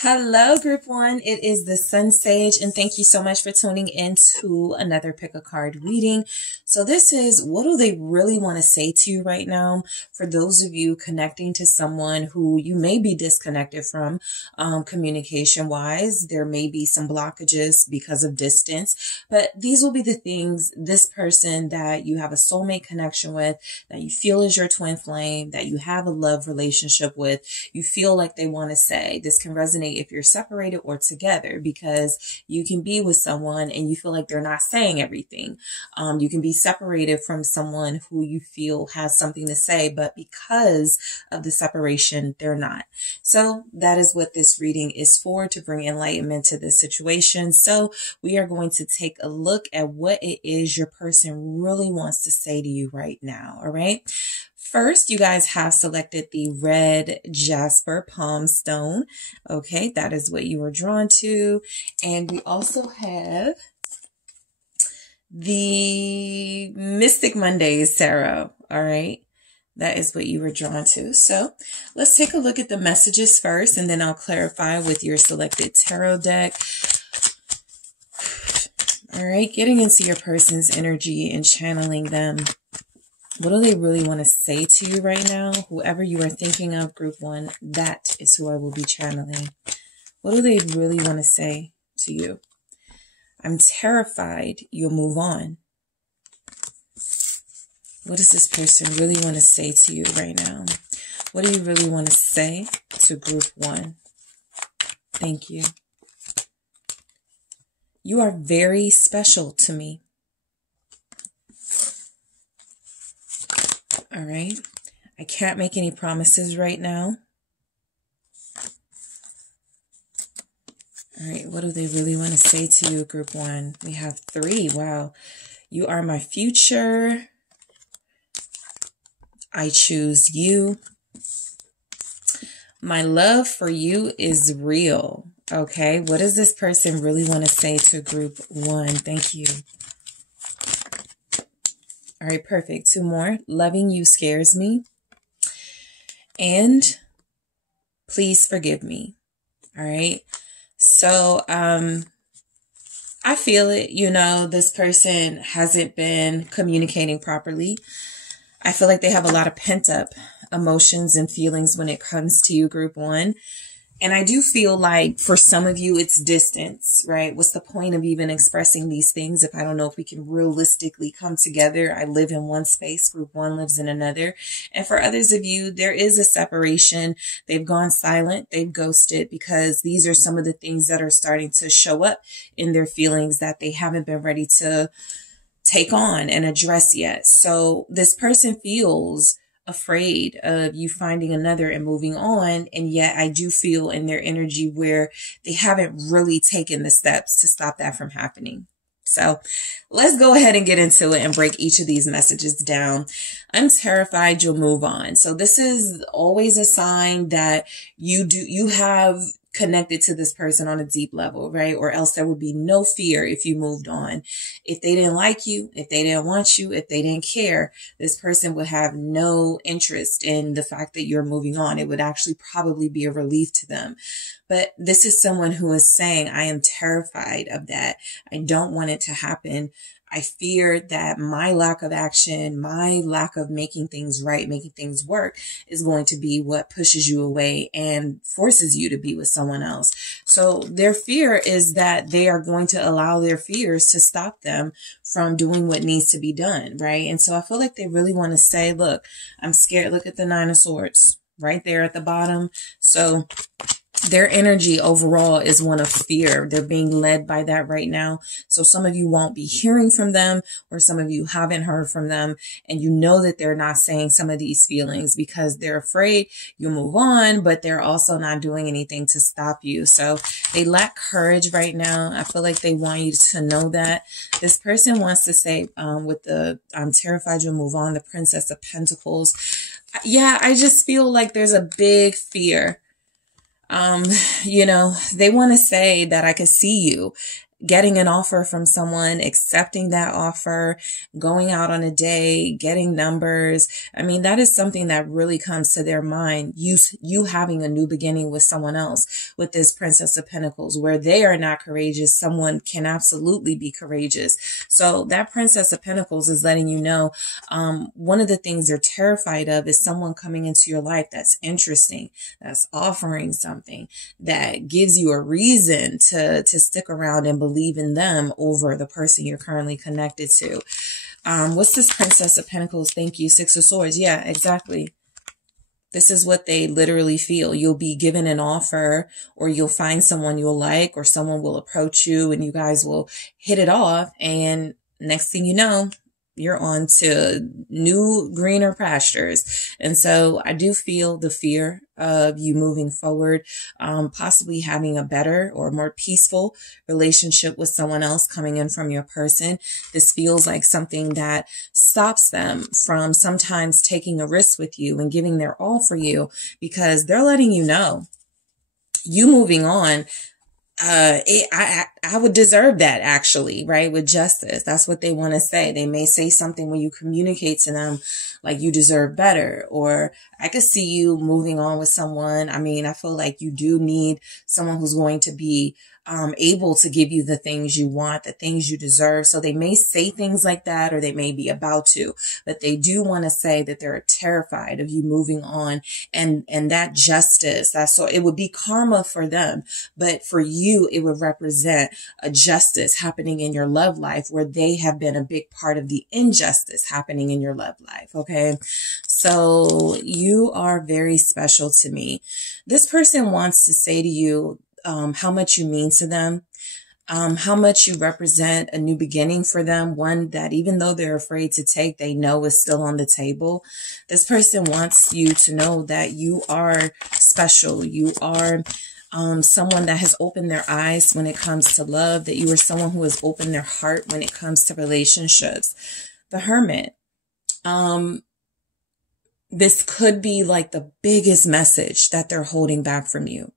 Hello, Group 1. It is the SunSage, and thank you so much for tuning in to another Pick a Card reading. So this is, what do they really want to say to you right now? For those of you connecting to someone who you may be disconnected from communication-wise, there may be some blockages because of distance, but these will be the things, this person that you have a soulmate connection with, that you feel is your twin flame, that you have a love relationship with, you feel like they want to say. This can resonate if you're separated or together, because you can be with someone and you feel like they're not saying everything. You can be separated from someone who you feel has something to say, but because of the separation, they're not. So that is what this reading is for, to bring enlightenment to this situation. So we are going to take a look at what it is your person really wants to say to you right now. All right. First, you guys have selected the red jasper palm stone. Okay, that is what you were drawn to. And we also have the Mystic Mondays tarot. All right, that is what you were drawn to. So let's take a look at the messages first, and then I'll clarify with your selected tarot deck. All right, getting into your person's energy and channeling them. What do they really want to say to you right now? Whoever you are thinking of, Group 1, that is who I will be channeling. What do they really want to say to you? I'm terrified you'll move on. What does this person really want to say to you right now? What do you really want to say to Group 1? Thank you. You are very special to me. All right. I can't make any promises right now. All right. What do they really want to say to you, Group 1? We have 3. Wow. You are my future. I choose you. My love for you is real. Okay. What does this person really want to say to Group 1? Thank you. All right, perfect. 2 more. Loving you scares me. And please forgive me. All right. So, I feel it. You know, this person hasn't been communicating properly. I feel like they have a lot of pent up emotions and feelings when it comes to you, Group 1. And I do feel like for some of you, it's distance, right? What's the point of even expressing these things if I don't know if we can realistically come together? I live in one space, Group 1 lives in another. And for others of you, there is a separation. They've gone silent. They've ghosted, because these are some of the things that are starting to show up in their feelings that they haven't been ready to take on and address yet. So this person feels afraid of you finding another and moving on. And yet I do feel in their energy where they haven't really taken the steps to stop that from happening. So let's go ahead and get into it and break each of these messages down. I'm terrified you'll move on. So this is always a sign that you have connected to this person on a deep level, right? Or else there would be no fear if you moved on. If they didn't like you, if they didn't want you, if they didn't care, this person would have no interest in the fact that you're moving on. It would actually probably be a relief to them. But this is someone who is saying, I am terrified of that. I don't want it to happen. I fear that my lack of action, my lack of making things right, making things work is going to be what pushes you away and forces you to be with someone else. So their fear is that they are going to allow their fears to stop them from doing what needs to be done, right? And so I feel like they really want to say, look, I'm scared. Look at the 9 of Swords right there at the bottom. So their energy overall is one of fear. They're being led by that right now. So some of you won't be hearing from them, or some of you haven't heard from them. And you know that they're not saying some of these feelings because they're afraid you'll move on, but they're also not doing anything to stop you. So they lack courage right now. I feel like they want you to know that. This person wants to say, with the, I'm terrified you'll move on, the Princess of Pentacles. Yeah, I just feel like there's a big fear. You know, they want to say that I could see you. getting an offer from someone, accepting that offer, going out on a date, getting numbers. I mean, that is something that really comes to their mind. You having a new beginning with someone else, with this Princess of Pentacles, where they are not courageous. Someone can absolutely be courageous. So that Princess of Pentacles is letting you know, one of the things they're terrified of is someone coming into your life that's interesting, that's offering something, that gives you a reason to stick around and believe in them over the person you're currently connected to. What's this Princess of Pentacles? Thank you. Six of Swords. Yeah, exactly. This is what they literally feel. You'll be given an offer, or you'll find someone you'll like, or someone will approach you and you guys will hit it off. And next thing you know, you're on to new, greener pastures. And so I do feel the fear of you moving forward, possibly having a better or more peaceful relationship with someone else coming in from your person. This feels like something that stops them from sometimes taking a risk with you and giving their all for you, because they're letting you know, you moving on, I would deserve that, actually, right? With justice. That's what they want to say. They may say something when you communicate to them, like, you deserve better, or I could see you moving on with someone. I mean, I feel like you do need someone who's going to be able to give you the things you want, the things you deserve. So they may say things like that, or they may be about to, but they do want to say that they're terrified of you moving on, and that justice, so it would be karma for them, but for you, it would represent a justice happening in your love life, where they have been a big part of the injustice happening in your love life. Okay. So you are very special to me. This person wants to say to you, how much you mean to them, how much you represent a new beginning for them, one that even though they're afraid to take, they know is still on the table. This person wants you to know that you are special. You are someone that has opened their eyes when it comes to love, that you are someone who has opened their heart when it comes to relationships. The Hermit. This could be like the biggest message that they're holding back from you.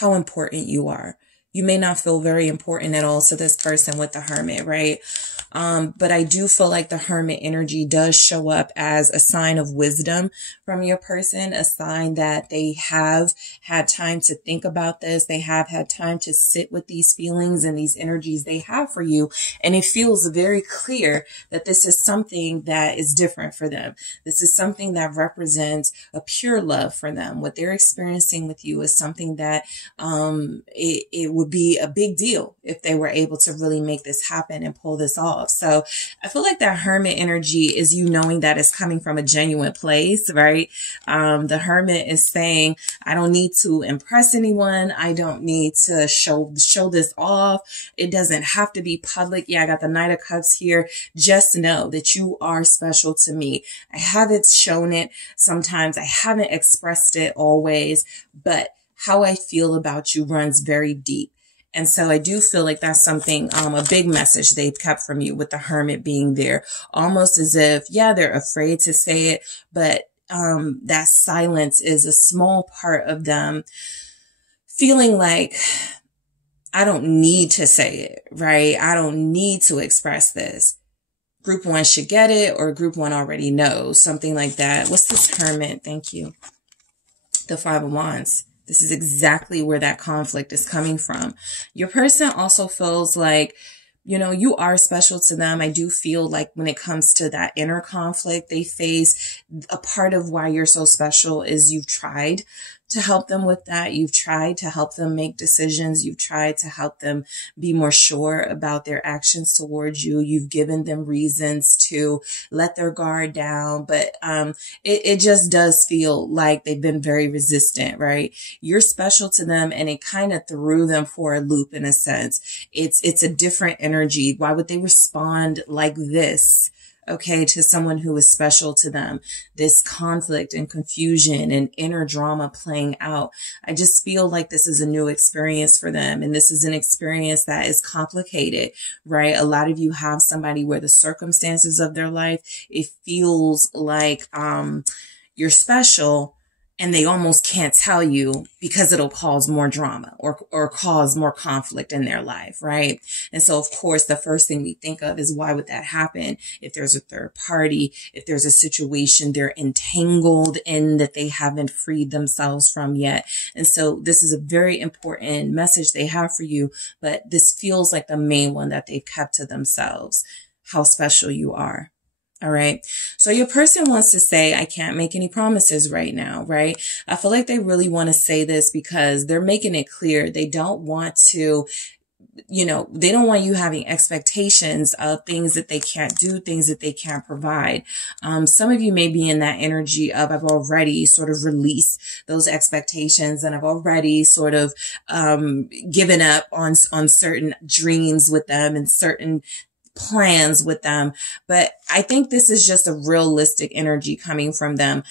How important you are. You may not feel very important at all to this person with the Hermit, right? But I do feel like the Hermit energy does show up as a sign of wisdom from your person, a sign that they have had time to think about this. They have had time to sit with these feelings and these energies they have for you. And it feels very clear that this is something that is different for them. This is something that represents a pure love for them. What they're experiencing with you is something that it would be a big deal if they were able to really make this happen and pull this off. So I feel like that Hermit energy is you knowing that it's coming from a genuine place, right? The Hermit is saying, I don't need to impress anyone. I don't need to show this off. It doesn't have to be public. Yeah, I got the Knight of Cups here. Just know that you are special to me. I haven't shown it. Sometimes I haven't expressed it always, but how I feel about you runs very deep. And so I do feel like that's something, a big message they've kept from you with the Hermit being there, almost as if, yeah, they're afraid to say it, but that silence is a small part of them feeling like, I don't need to say it, right? I don't need to express this. Group one should get it, or group one already knows, something like that. What's this Hermit? Thank you. The Five of Wands. This is exactly where that conflict is coming from. Your person also feels like, you know, you are special to them. I do feel like when it comes to that inner conflict they face, a part of why you're so special is you've tried to help them with that. You've tried to help them make decisions. You've tried to help them be more sure about their actions towards you. You've given them reasons to let their guard down, but it just does feel like they've been very resistant, right? You're special to them, and it kind of threw them for a loop in a sense. It's a different energy. Why would they respond like this? Okay, to someone who is special to them, this conflict and confusion and inner drama playing out. I just feel like this is a new experience for them. And this is an experience that is complicated, right? A lot of you have somebody where the circumstances of their life, it feels like, you're special. and they almost can't tell you because it'll cause more drama or cause more conflict in their life, right? And so, of course, the first thing we think of is, why would that happen? If there's a third party, if there's a situation they're entangled in that they haven't freed themselves from yet. And so this is a very important message they have for you, but this feels like the main one that they've kept to themselves: how special you are. All right. So your person wants to say, I can't make any promises right now, right? I feel like they really want to say this because they're making it clear they don't want to, they don't want you having expectations of things that they can't do, things that they can't provide. Some of you may be in that energy of, I've already sort of released those expectations, and I've already sort of given up on certain dreams with them and certain plans with them. But I think this is just a realistic energy coming from them.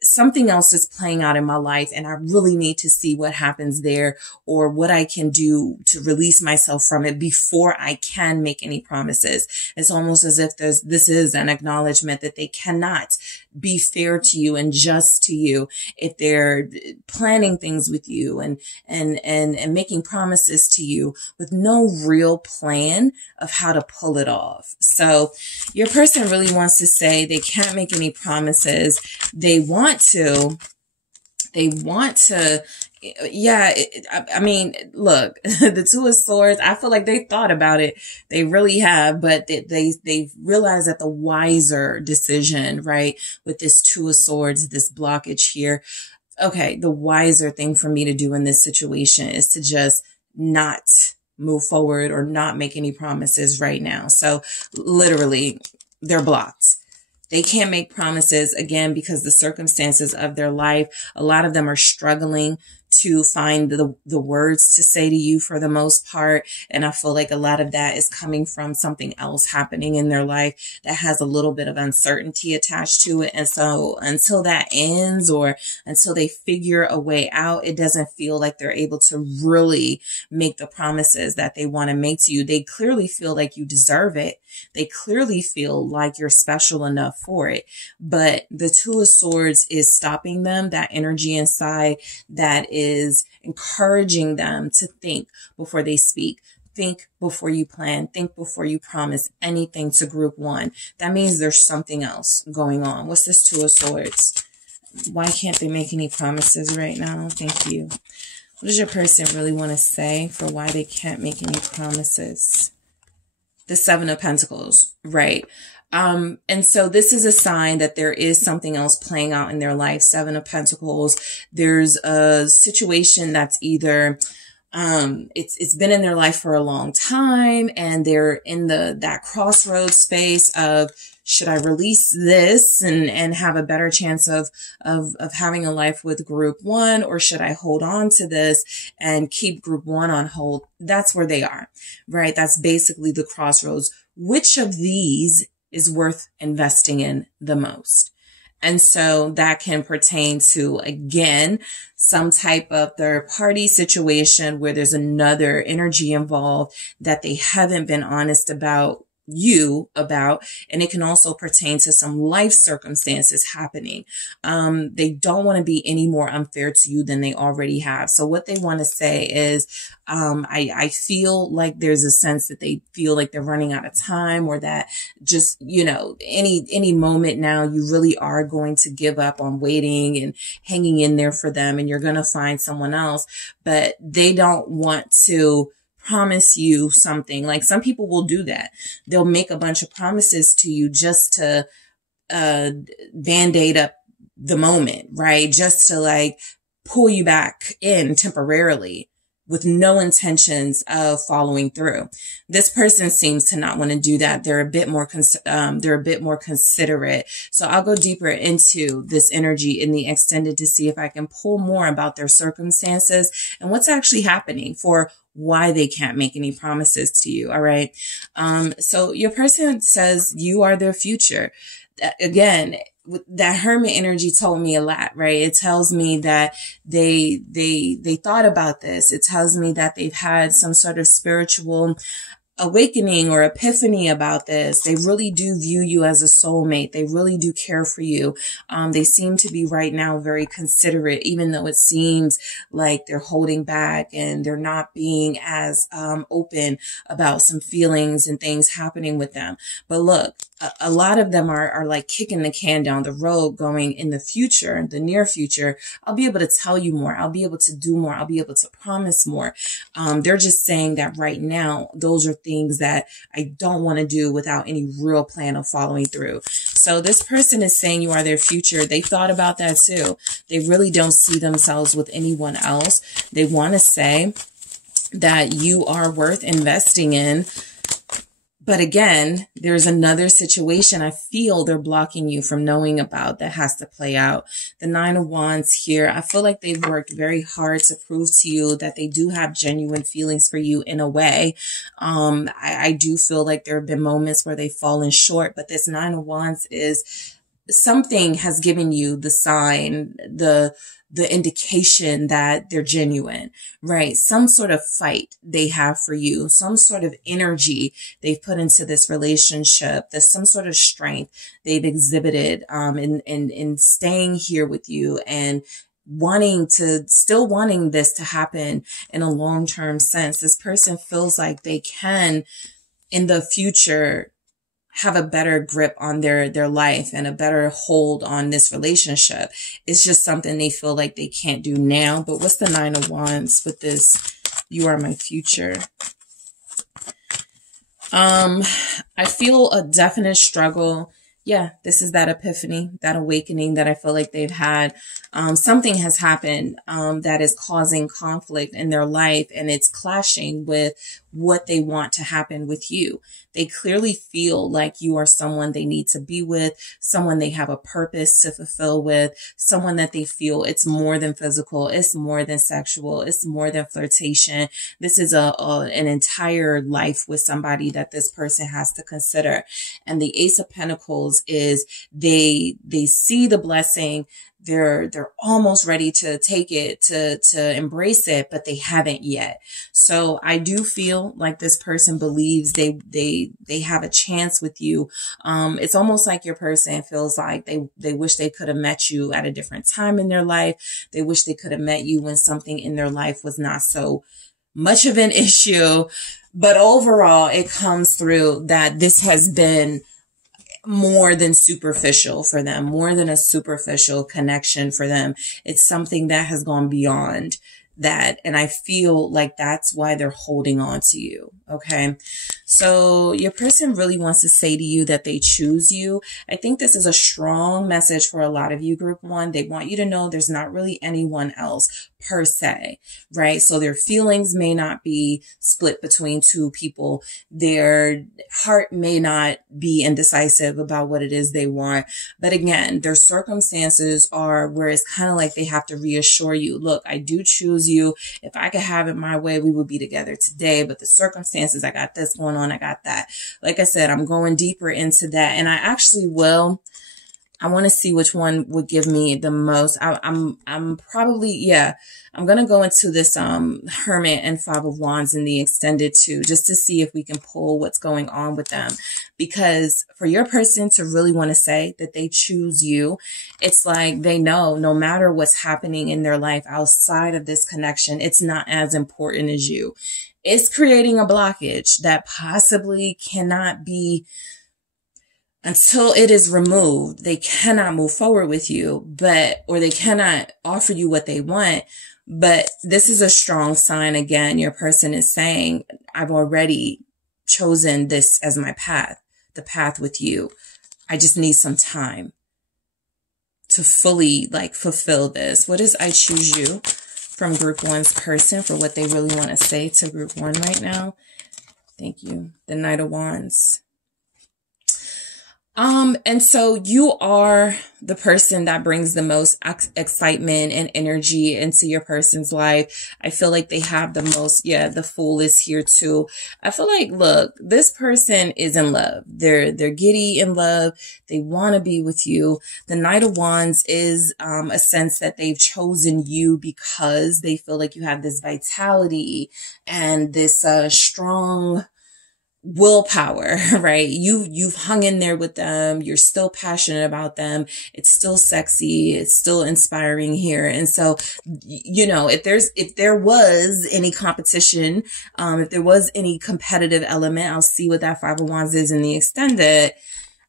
Something else is playing out in my life, and I really need to see what happens there, or what I can do to release myself from it before I can make any promises. It's almost as if this is an acknowledgement that they cannot be fair to you and just to you if they're planning things with you and making promises to you with no real plan of how to pull it off. So your person really wants to say they can't make any promises. They want to, I mean, look, the Two of Swords, I feel like they thought about it. They really have, but they've realized that the wiser decision, right, with this Two of Swords, this blockage here, okay, the wiser thing for me to do in this situation is to just not move forward or not make any promises right now. So literally, they're blocked. They can't make promises, again, because the circumstances of their life, a lot of them are struggling to find the words to say to you for the most part. And I feel like a lot of that is coming from something else happening in their life that has a little bit of uncertainty attached to it. And so until that ends, or until they figure a way out, it doesn't feel like they're able to really make the promises that they want to make to you. They clearly feel like you deserve it. They clearly feel like you're special enough for it. But the Two of Swords is stopping them, that energy inside that is encouraging them to think before they speak. Think before you plan. Think before you promise anything to group one. That means there's something else going on. What's this Two of Swords? Why can't they make any promises right now? Thank you. What does your person really want to say for why they can't make any promises? The Seven of Pentacles, right? And so this is a sign that there is something else playing out in their life. Seven of Pentacles. There's a situation that's either, it's been in their life for a long time, and they're in that crossroads space of, should I release this and have a better chance of having a life with group one, or should I hold on to this and keep group one on hold? That's where they are, right? That's basically the crossroads. Which of these is worth investing in the most? And so that can pertain to, again, some type of third party situation where there's another energy involved that they haven't been honest about and it can also pertain to some life circumstances happening. They don't want to be any more unfair to you than they already have. So what they want to say is, I feel like there's a sense that they feel like they're running out of time, or that just, any moment now you really are going to give up on waiting and hanging in there for them, and you're going to find someone else, but they don't want to promise you something. Like, some people will do that. They'll make a bunch of promises to you just to band-aid up the moment, right? Just to like pull you back in temporarily, with no intentions of following through. This person seems to not want to do that. They're a bit more considerate. So I'll go deeper into this energy in the extended to see if I can pull more about their circumstances and what's actually happening for why they can't make any promises to you. All right. So your person says you are their future. Again, that Hermit energy told me a lot, right? It tells me that they thought about this. It tells me that they've had some sort of spiritual awakening or epiphany about this. They really do view you as a soulmate. They really do care for you. They seem to be right now very considerate, even though it seems like they're holding back and they're not being as open about some feelings and things happening with them. But look, a lot of them are like kicking the can down the road, going in the future, the near future. I'll be able to tell you more. I'll be able to do more. I'll be able to promise more. They're just saying that right now, those are things that I don't want to do without any real plan of following through. So this person is saying you are their future. They thought about that too. They really don't see themselves with anyone else. They want to say that you are worth investing in. But again, there's another situation I feel they're blocking you from knowing about that has to play out. The Nine of Wands here, I feel like they've worked very hard to prove to you that they do have genuine feelings for you in a way. I do feel like there have been moments where they've fallen short, but this Nine of Wands is something has given you the sign, the indication that they're genuine, right? Some sort of fight they have for you, some sort of energy they've put into this relationship. There's some sort of strength they've exhibited, in staying here with you and still wanting this to happen in a long-term sense. This person feels like they can, in the future, have a better grip on their life and a better hold on this relationship. It's just something they feel like they can't do now. But what's the Nine of Wands with this? You are my future. I feel a definite struggle. Yeah, this is that epiphany, that awakening that I feel like they've had. Something has happened that is causing conflict in their life, and it's clashing with what they want to happen with you. They clearly feel like you are someone they need to be with, someone they have a purpose to fulfill with, someone that they feel it's more than physical, it's more than sexual, it's more than flirtation. This is an entire life with somebody that this person has to consider. And the Ace of Pentacles is they see the blessing. They're almost ready to take it, to embrace it, but they haven't yet. So I do feel like this person believes they have a chance with you. It's almost like your person feels like they wish they could have met you at a different time in their life. They wish they could have met you when something in their life was not so much of an issue. But overall, it comes through that this has been more than superficial for them, more than a superficial connection for them. It's something that has gone beyond that. And I feel like that's why they're holding on to you. Okay. So your person really wants to say to you that they choose you. I think this is a strong message for a lot of you, group one. They want you to know there's not really anyone else per se, right? So their feelings may not be split between two people. Their heart may not be indecisive about what it is they want. But again, their circumstances are where it's kind of like they have to reassure you, look, I do choose you. If I could have it my way, we would be together today. But the circumstances, I got this going on, I got that. Like I said, I'm going deeper into that. And I actually will. I want to see which one would give me the most. I'm probably, yeah, I'm going to go into this, Hermit and Five of Wands in the extended too, just to see if we can pull what's going on with them. Because for your person to really want to say that they choose you, it's like they know no matter what's happening in their life outside of this connection, it's not as important as you. It's creating a blockage that possibly cannot be, until it is removed, they cannot move forward with you, or they cannot offer you what they want. But this is a strong sign. Again, your person is saying, I've already chosen this as my path, the path with you. I just need some time to fully fulfill this. What is I choose you from group one's person for what they really want to say to group one right now? Thank you. The Knight of Wands. And so you are the person that brings the most excitement and energy into your person's life. I feel like they have the most, the Fool is here too. I feel like, look, this person is in love. They're giddy in love. They want to be with you. The Knight of Wands is, a sense that they've chosen you because they feel like you have this vitality and this, strong willpower, right? You've hung in there with them. You're still passionate about them. It's still sexy. It's still inspiring here. And so, you know, if there was any competition, if there was any competitive element, I'll see what that Five of Wands is in the extended.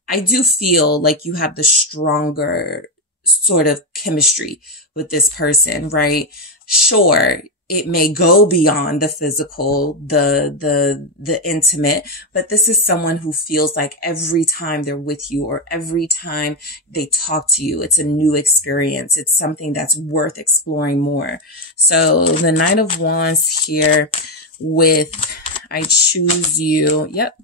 I do feel like you have the stronger sort of chemistry with this person, right? Sure, it may go beyond the physical, the intimate, but this is someone who feels like every time they're with you or every time they talk to you, it's a new experience. It's something that's worth exploring more. So the Knight of Wands here with I choose you. Yep,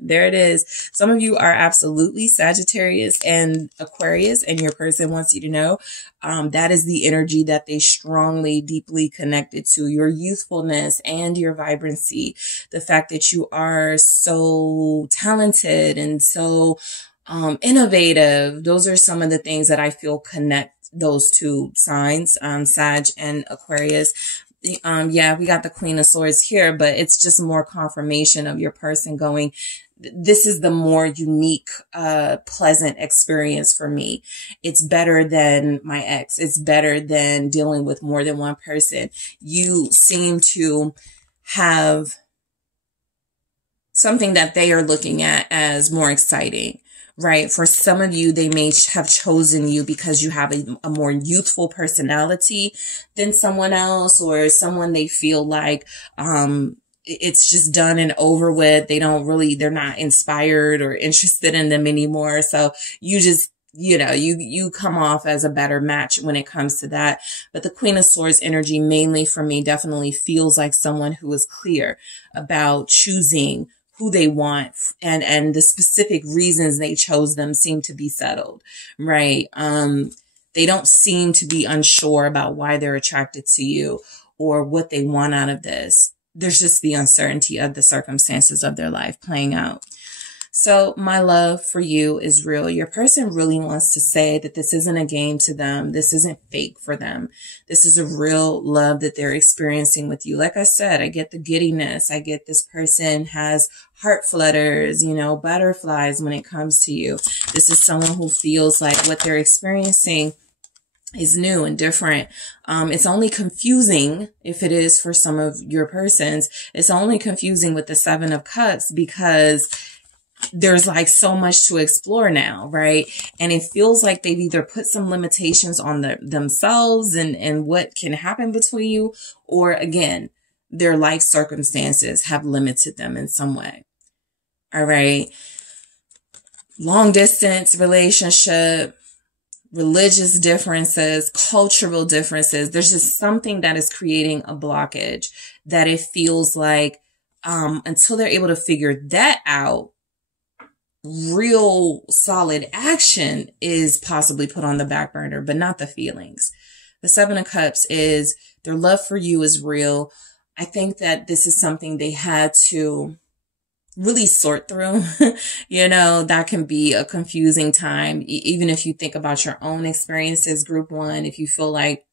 there it is. Some of you are absolutely Sagittarius and Aquarius, and your person wants you to know that is the energy that they strongly, deeply connected to. Your youthfulness and your vibrancy. The fact that you are so talented and so innovative. Those are some of the things that I feel connect those two signs, Sag and Aquarius. Yeah, we got the Queen of Swords here, but it's just more confirmation of your person going, this is the more unique, pleasant experience for me. It's better than my ex. It's better than dealing with more than one person. You seem to have something that they are looking at as more exciting. Right. For some of you, they may have chosen you because you have a more youthful personality than someone else, or someone they feel like, it's just done and over with. They're not inspired or interested in them anymore. So you just, you know, you come off as a better match when it comes to that. But the Queen of Swords energy, mainly for me, definitely feels like someone who is clear about choosing who they want, and the specific reasons they chose them seem to be settled, right? They don't seem to be unsure about why they're attracted to you or what they want out of this. There's just the uncertainty of the circumstances of their life playing out. So my love for you is real. Your person really wants to say that this isn't a game to them. This isn't fake for them. This is a real love that they're experiencing with you. Like I said, I get the giddiness. I get this person has heart flutters, you know, butterflies when it comes to you. This is someone who feels like what they're experiencing is new and different. It's only confusing if it is for some of your persons. It's only confusing with the Seven of Cups because there's like so much to explore now, right? And it feels like they've either put some limitations on themselves and what can happen between you, or again, their life circumstances have limited them in some way. All right. Long distance relationship, religious differences, cultural differences. There's just something that is creating a blockage that it feels like, until they're able to figure that out, real solid action is possibly put on the back burner, but not the feelings. The Seven of Cups is their love for you is real. I think that this is something they had to really sort through. You know, that can be a confusing time. Even if you think about your own experiences, group one, if you feel like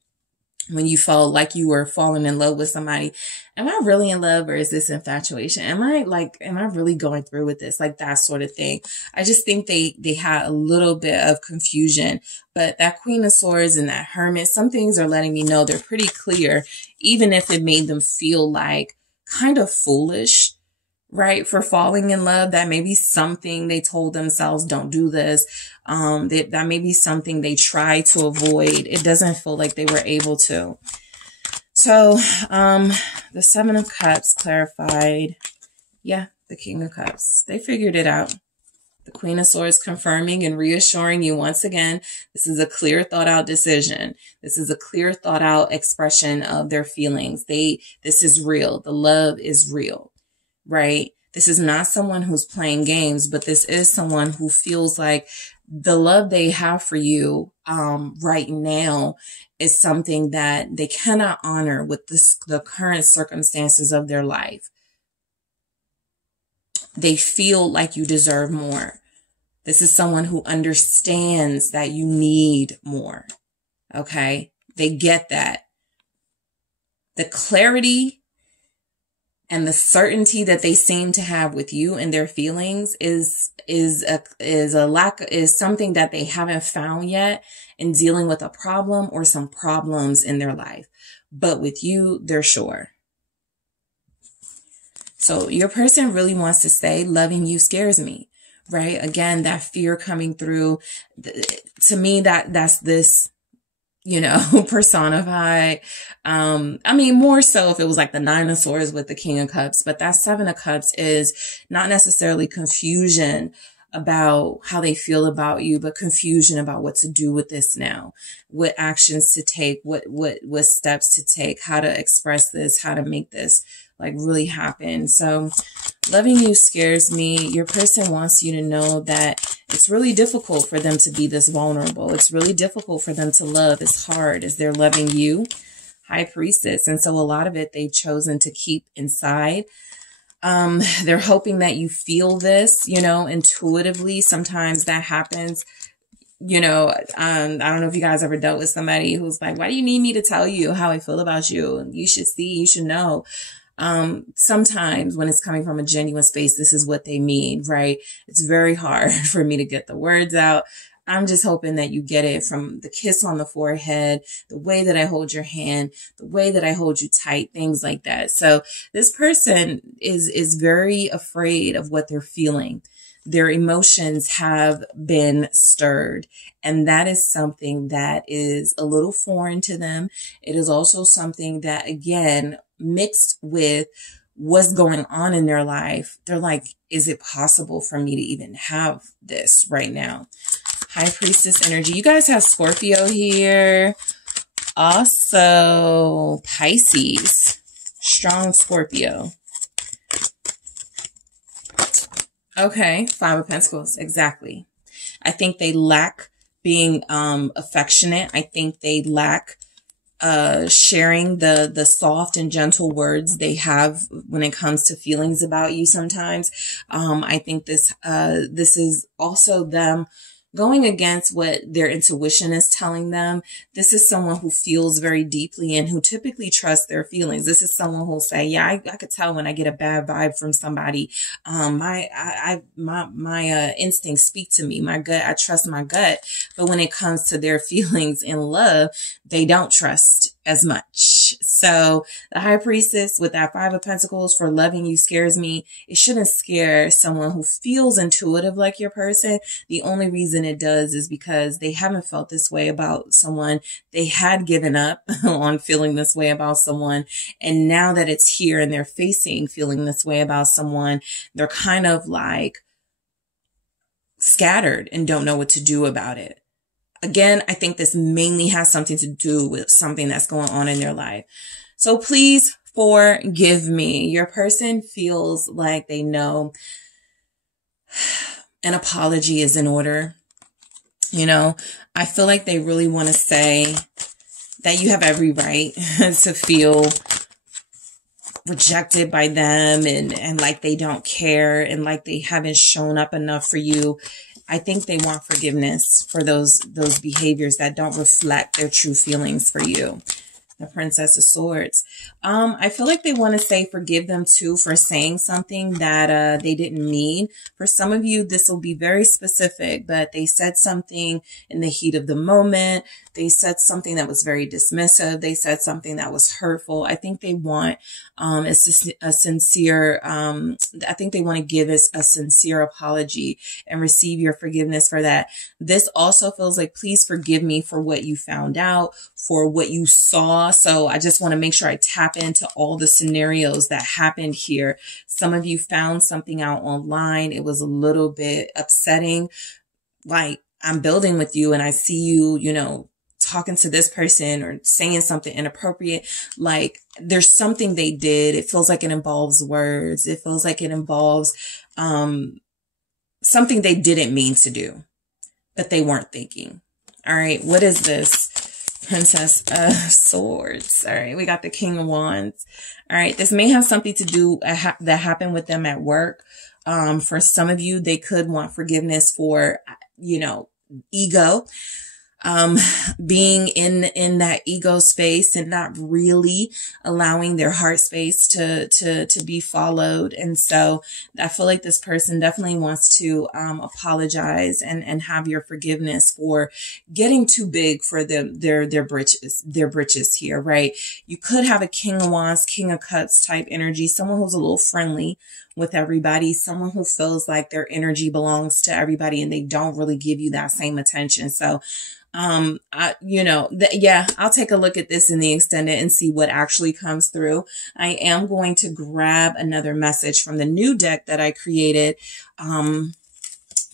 when you felt like you were falling in love with somebody, am I really in love or is this infatuation? Am I really going through with this? Like that sort of thing. I just think they had a little bit of confusion, but that Queen of Swords and that Hermit, some things are letting me know they're pretty clear, even if it made them feel like kind of foolish, right? For falling in love. That may be something they told themselves, don't do this. That may be something they tried to avoid. It doesn't feel like they were able to. So, the Seven of Cups clarified. Yeah, the King of Cups. They figured it out. The Queen of Swords confirming and reassuring you once again, this is a clear thought out decision. This is a clear thought out expression of their feelings. This is real. The love is real. Right? This is not someone who's playing games, but this is someone who feels like the love they have for you right now is something that they cannot honor with the current circumstances of their life. They feel like you deserve more. This is someone who understands that you need more. Okay? They get that. The clarity And the certainty that they seem to have with you and their feelings is something that they haven't found yet in dealing with a problem or some problems in their life. But with you, they're sure. So your person really wants to say, loving you scares me, right? Again, that fear coming through. To me, that's this, personified. I mean, more so if it was like the Nine of Swords with the King of Cups, but that Seven of Cups is not necessarily confusion about how they feel about you, but confusion about what to do with this now, what actions to take, what steps to take, how to express this, how to make this like really happen. So loving you scares me. Your person wants you to know that it's really difficult for them to be this vulnerable. It's really difficult for them to love as hard as they're loving you, High Priestess. And so a lot of it they've chosen to keep inside. They're hoping that you feel this, intuitively. Sometimes that happens. I don't know if you guys ever dealt with somebody who's like, why do you need me to tell you how I feel about you? You should see, you should know. Sometimes when it's coming from a genuine space, this is what they mean, right? It's very hard for me to get the words out. I'm just hoping that you get it from the kiss on the forehead, the way that I hold your hand, the way that I hold you tight, things like that. So this person is very afraid of what they're feeling. Their emotions have been stirred, and that is something that is a little foreign to them. It is also something that, again, mixed with what's going on in their life, they're like, is it possible for me to even have this right now? High Priestess energy. You guys have Scorpio here. Also Pisces. Strong Scorpio. Okay, Five of Pentacles. Exactly. I think they lack being affectionate. I think they lack sharing the soft and gentle words they have when it comes to feelings about you sometimes. I think this is also them going against what their intuition is telling them. This is someone who feels very deeply and who typically trusts their feelings. This is someone who'll say, yeah, I could tell when I get a bad vibe from somebody. My instincts speak to me. My gut, I trust my gut. But when it comes to their feelings in love, they don't trust as much. So the High Priestess with that Five of Pentacles for loving you scares me. It shouldn't scare someone who feels intuitive like your person. The only reason it does is because they haven't felt this way about someone. They had given up on feeling this way about someone. And now that it's here and they're facing feeling this way about someone, they're kind of like scattered and don't know what to do about it. Again, I think this mainly has something to do with something that's going on in their life. So please forgive me. Your person feels like they know an apology is in order. I feel like they really want to say that you have every right to feel rejected by them and like they don't care and like they haven't shown up enough for you. I think they want forgiveness for those behaviors that don't reflect their true feelings for you. The Princess of Swords. I feel like they want to say forgive them too for saying something that they didn't mean. For some of you, this will be very specific, but they said something in the heat of the moment. They said something that was very dismissive. They said something that was hurtful. I think they want a sincere, I think they want to give us a sincere apology and receive your forgiveness for that. This also feels like, please forgive me for what you found out, for what you saw. So I just want to make sure I tap into all the scenarios that happened here. Some of you found something out online. It was a little bit upsetting. Like, I'm building with you and I see you, talking to this person or saying something inappropriate. Like, there's something they did. It feels like it involves words. It feels like it involves something they didn't mean to do, but they weren't thinking. All right, what is this? Princess of Swords. All right, we got the King of Wands. All right, this may have something to do that happened with them at work. For some of you, they could want forgiveness for, ego. being in that ego space and not really allowing their heart space to be followed. And so I feel like this person definitely wants to apologize and have your forgiveness for getting too big for their britches here, right? You could have a King of Wands, King of Cups type energy, someone who's a little friendly with everybody, someone who feels like their energy belongs to everybody and they don't really give you that same attention. So I'll take a look at this in the extended and see what actually comes through. I am going to grab another message from the new deck that I created,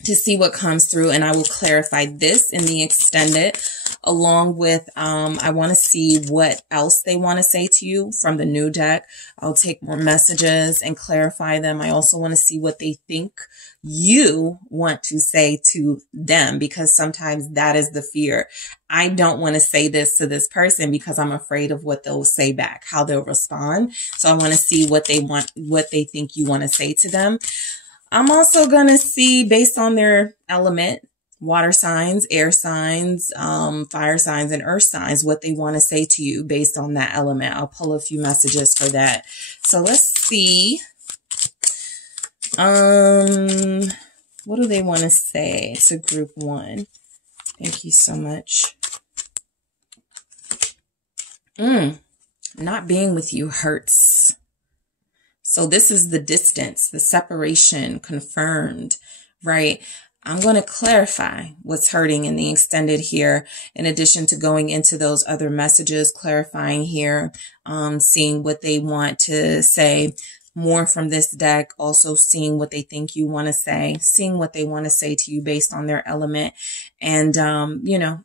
to see what comes through, and I will clarify this in the extended along with, I want to see what else they want to say to you from the new deck. I'll take more messages and clarify them. I also want to see what they think you want to say to them, because sometimes that is the fear. I don't want to say this to this person because I'm afraid of what they'll say back, how they'll respond. So I want to see what they want, what they think you want to say to them. I'm also going to see, based on their element, water signs, air signs, fire signs, and earth signs, what they want to say to you based on that element. I'll pull a few messages for that. So let's see. What do they want to say to group one? Thank you so much. Not being with you hurts. So this is the distance, the separation confirmed, right? I'm going to clarify what's hurting in the extended here, in addition to going into those other messages, clarifying here, seeing what they want to say more from this deck, also seeing what they think you want to say, seeing what they want to say to you based on their element, and,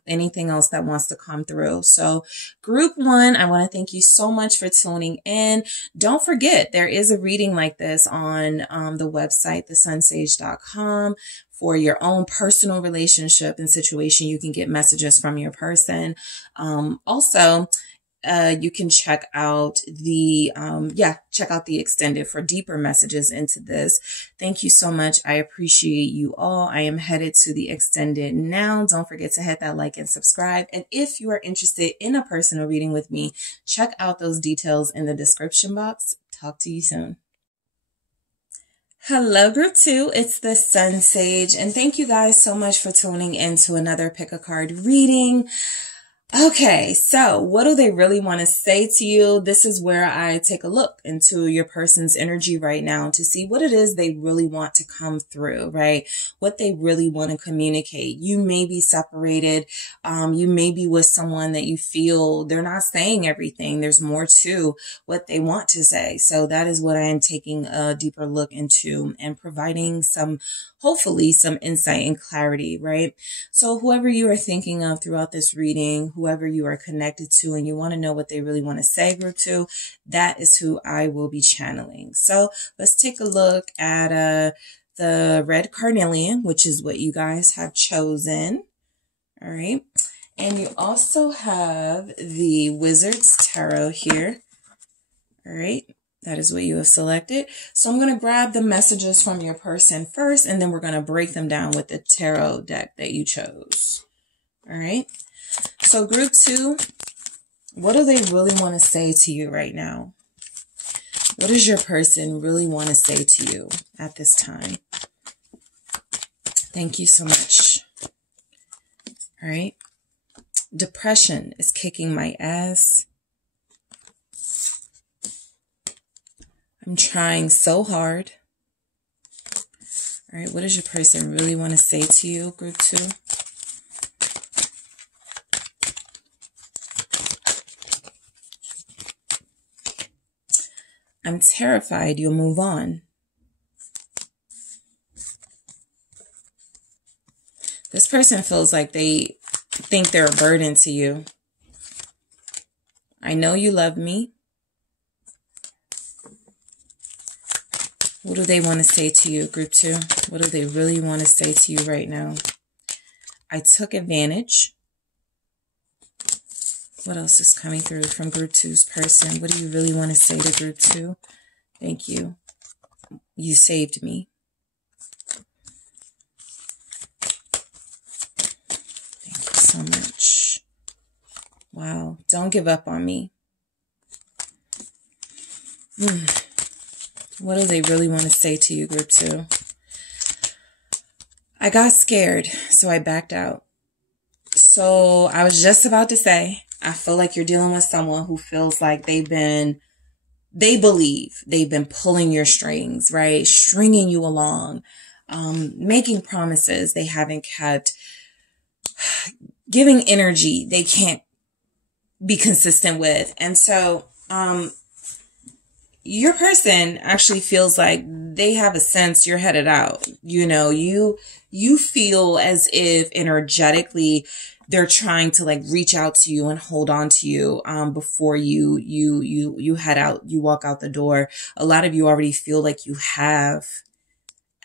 anything else that wants to come through. So group one, I want to thank you so much for tuning in. Don't forget, there is a reading like this on the website, TheSunSage.com. For your own personal relationship and situation, you can get messages from your person. Also, you can check out the extended for deeper messages into this. Thank you so much. I appreciate you all. I am headed to the extended now. Don't forget to hit that like and subscribe. And if you are interested in a personal reading with me, check out those details in the description box. Talk to you soon. Hello, group two. It's the SunSage, and thank you guys so much for tuning in to another pick a card reading. Okay, so what do they really want to say to you? This is where I take a look into your person's energy right now to see what it is they really want to come through, right? What they really want to communicate. You may be separated. You may be with someone that you feel they're not saying everything. There's more to what they want to say. So that is what I am taking a deeper look into and providing hopefully some insight and clarity, right? So whoever you are thinking of throughout this reading, whoever you are connected to, and you want to know what they really want to say, group two, that is who I will be channeling. So let's take a look at the red carnelian, which is what you guys have chosen. All right. And you also have the Wizard's Tarot here. All right. That is what you have selected. So I'm going to grab the messages from your person first, and then we're going to break them down with the tarot deck that you chose. All right. So group two, what do they really want to say to you right now? What does your person really want to say to you at this time? Thank you so much. All right. Depression is kicking my ass. I'm trying so hard. All right, what does your person really want to say to you, group two? I'm terrified you'll move on. This person feels like they think they're a burden to you. I know you love me. What do they want to say to you, group two? What do they really want to say to you right now? I took advantage. What else is coming through from group two's person? What do you really want to say to group two? Thank you. You saved me. Thank you so much. Wow. Don't give up on me. What do they really want to say to you, group 2? I got scared, so I backed out. So I was just about to say, I feel like you're dealing with someone who feels like they believe they've been pulling your strings, right? Stringing you along, making promises they haven't kept, giving energy they can't be consistent with. And so, your person actually feels like they have a sense you're headed out. You know, you feel as if energetically they're trying to like reach out to you and hold on to you, before you head out, you walk out the door. A lot of you already feel like you have.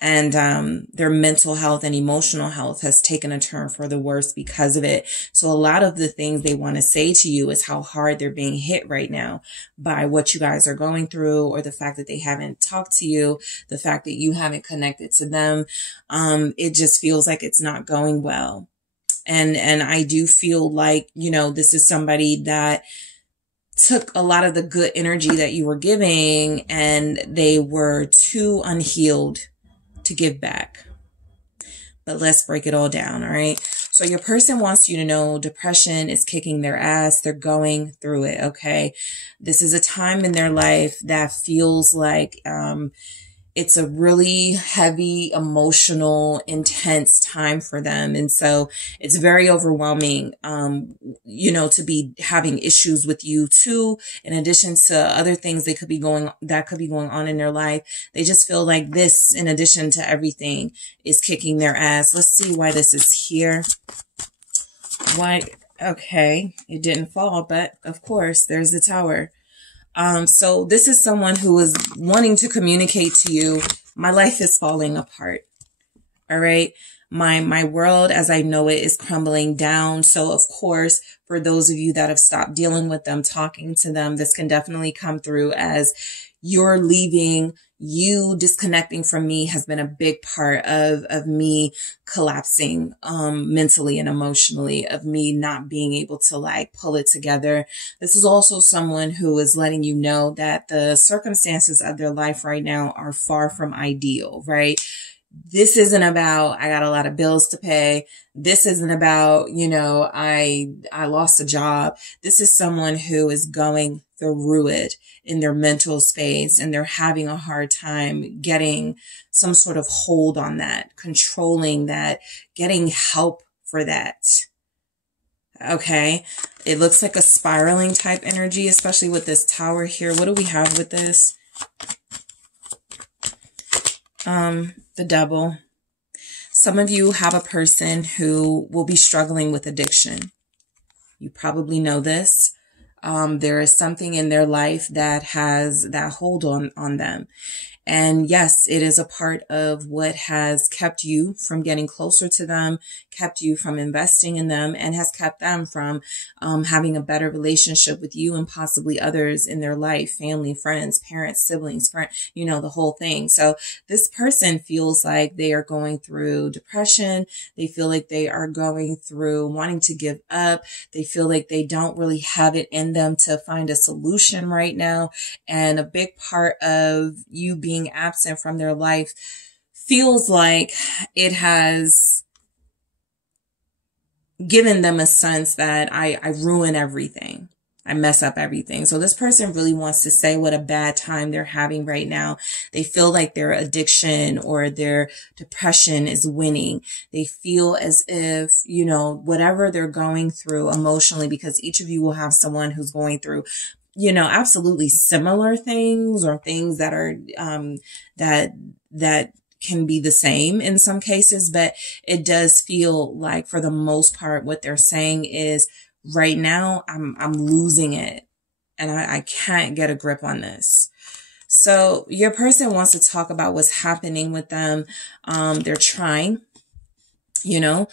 And their mental health and emotional health has taken a turn for the worse because of it. So a lot of the things they want to say to you is how hard they're being hit right now by what you guys are going through, or the fact that they haven't talked to you, the fact that you haven't connected to them. It just feels like it's not going well. And I do feel like, you know, this is somebody that took a lot of the good energy that you were giving and they were too unhealed to give back. But let's break it all down. All right. So your person wants you to know depression is kicking their ass. They're going through it. Okay. This is a time in their life that feels like, it's a really heavy, emotional, intense time for them. And so it's very overwhelming, you know, to be having issues with you too, in addition to other things that could be going on in their life. They just feel like this, in addition to everything, is kicking their ass. Let's see why this is here. Why? Okay. It didn't fall, but of course there's the Tower. So this is someone who is wanting to communicate to you. My life is falling apart. All right. My world as I know it is crumbling down. So of course, for those of you that have stopped dealing with them, talking to them, this can definitely come through as you're leaving. You disconnecting from me has been a big part of me collapsing, mentally and emotionally, of me not being able to like pull it together. This is also someone who is letting you know that the circumstances of their life right now are far from ideal, right? This isn't about, I got a lot of bills to pay. This isn't about, you know, I lost a job. This is someone who is going through it in their mental space, and they're having a hard time getting some sort of hold on that, controlling that, getting help for that. Okay. It looks like a spiraling type energy, especially with this Tower here. What do we have with this? The Devil. Some of you have a person who will be struggling with addiction. You probably know this. There is something in their life that has that hold on them. And yes, it is a part of what has kept you from getting closer to them, kept you from investing in them, and has kept them from having a better relationship with you and possibly others in their life, family, friends, parents, siblings, you know, the whole thing. So this person feels like they are going through depression. They feel like they are going through wanting to give up. They feel like they don't really have it in them to find a solution right now. And a big part of you being absent from their life feels like it has given them a sense that I ruin everything. I mess up everything. So this person really wants to say what a bad time they're having right now. They feel like their addiction or their depression is winning. They feel as if, you know, whatever they're going through emotionally, because each of you will have someone who's going through, you know, absolutely similar things, or things that are, that can be the same in some cases, but it does feel like for the most part, what they're saying is right now I'm losing it and I can't get a grip on this. So your person wants to talk about what's happening with them. They're trying, you know,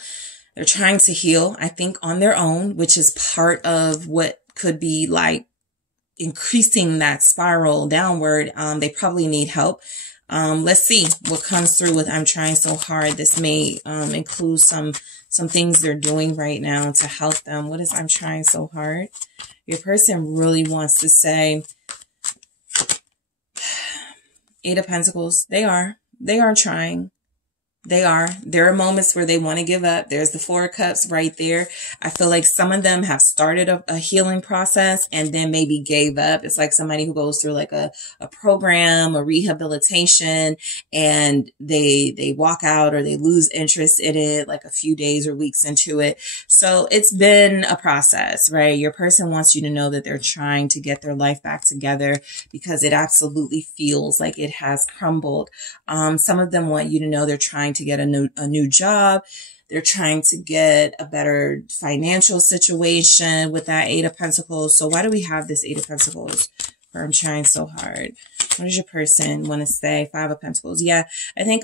they're trying to heal, I think, on their own, which is part of what could be like increasing that spiral downward. They probably need help. Let's see what comes through with I'm trying so hard. This may include some some things they're doing right now to help them. What is I'm trying so hard? Your person really wants to say, Eight of Pentacles, they are trying. There are moments where they want to give up. There's the Four of Cups right there. I feel like some of them have started a healing process and then maybe gave up. It's like somebody who goes through like a program, a rehabilitation, and they walk out or they lose interest in it like a few days or weeks into it. So it's been a process, right? Your person wants you to know that they're trying to get their life back together because it absolutely feels like it has crumbled. Some of them want you to know they're trying to get a new job. They're trying to get a better financial situation with that Eight of Pentacles. So why do we have this Eight of Pentacles? Where I'm trying so hard. What does your person want to say? Five of Pentacles. Yeah, I think,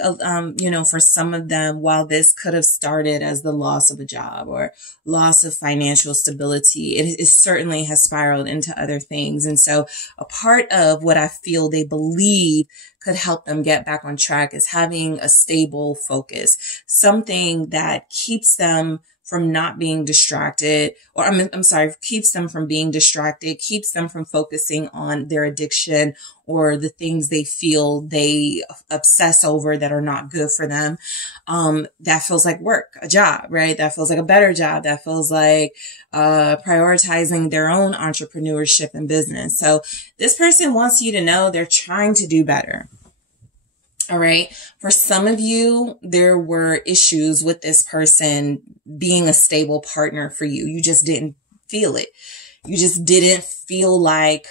you know, for some of them, while this could have started as the loss of a job or loss of financial stability, it certainly has spiraled into other things. And so a part of what I feel they believe could help them get back on track is having a stable focus, something that keeps them from not being distracted, or I'm sorry, keeps them from being distracted, keeps them from focusing on their addiction or the things they feel they obsess over that are not good for them. That feels like work, a job, right? That feels like a better job. That feels like prioritizing their own entrepreneurship and business. So this person wants you to know they're trying to do better. All right. For some of you, there were issues with this person being a stable partner for you. You just didn't feel it. You just didn't feel like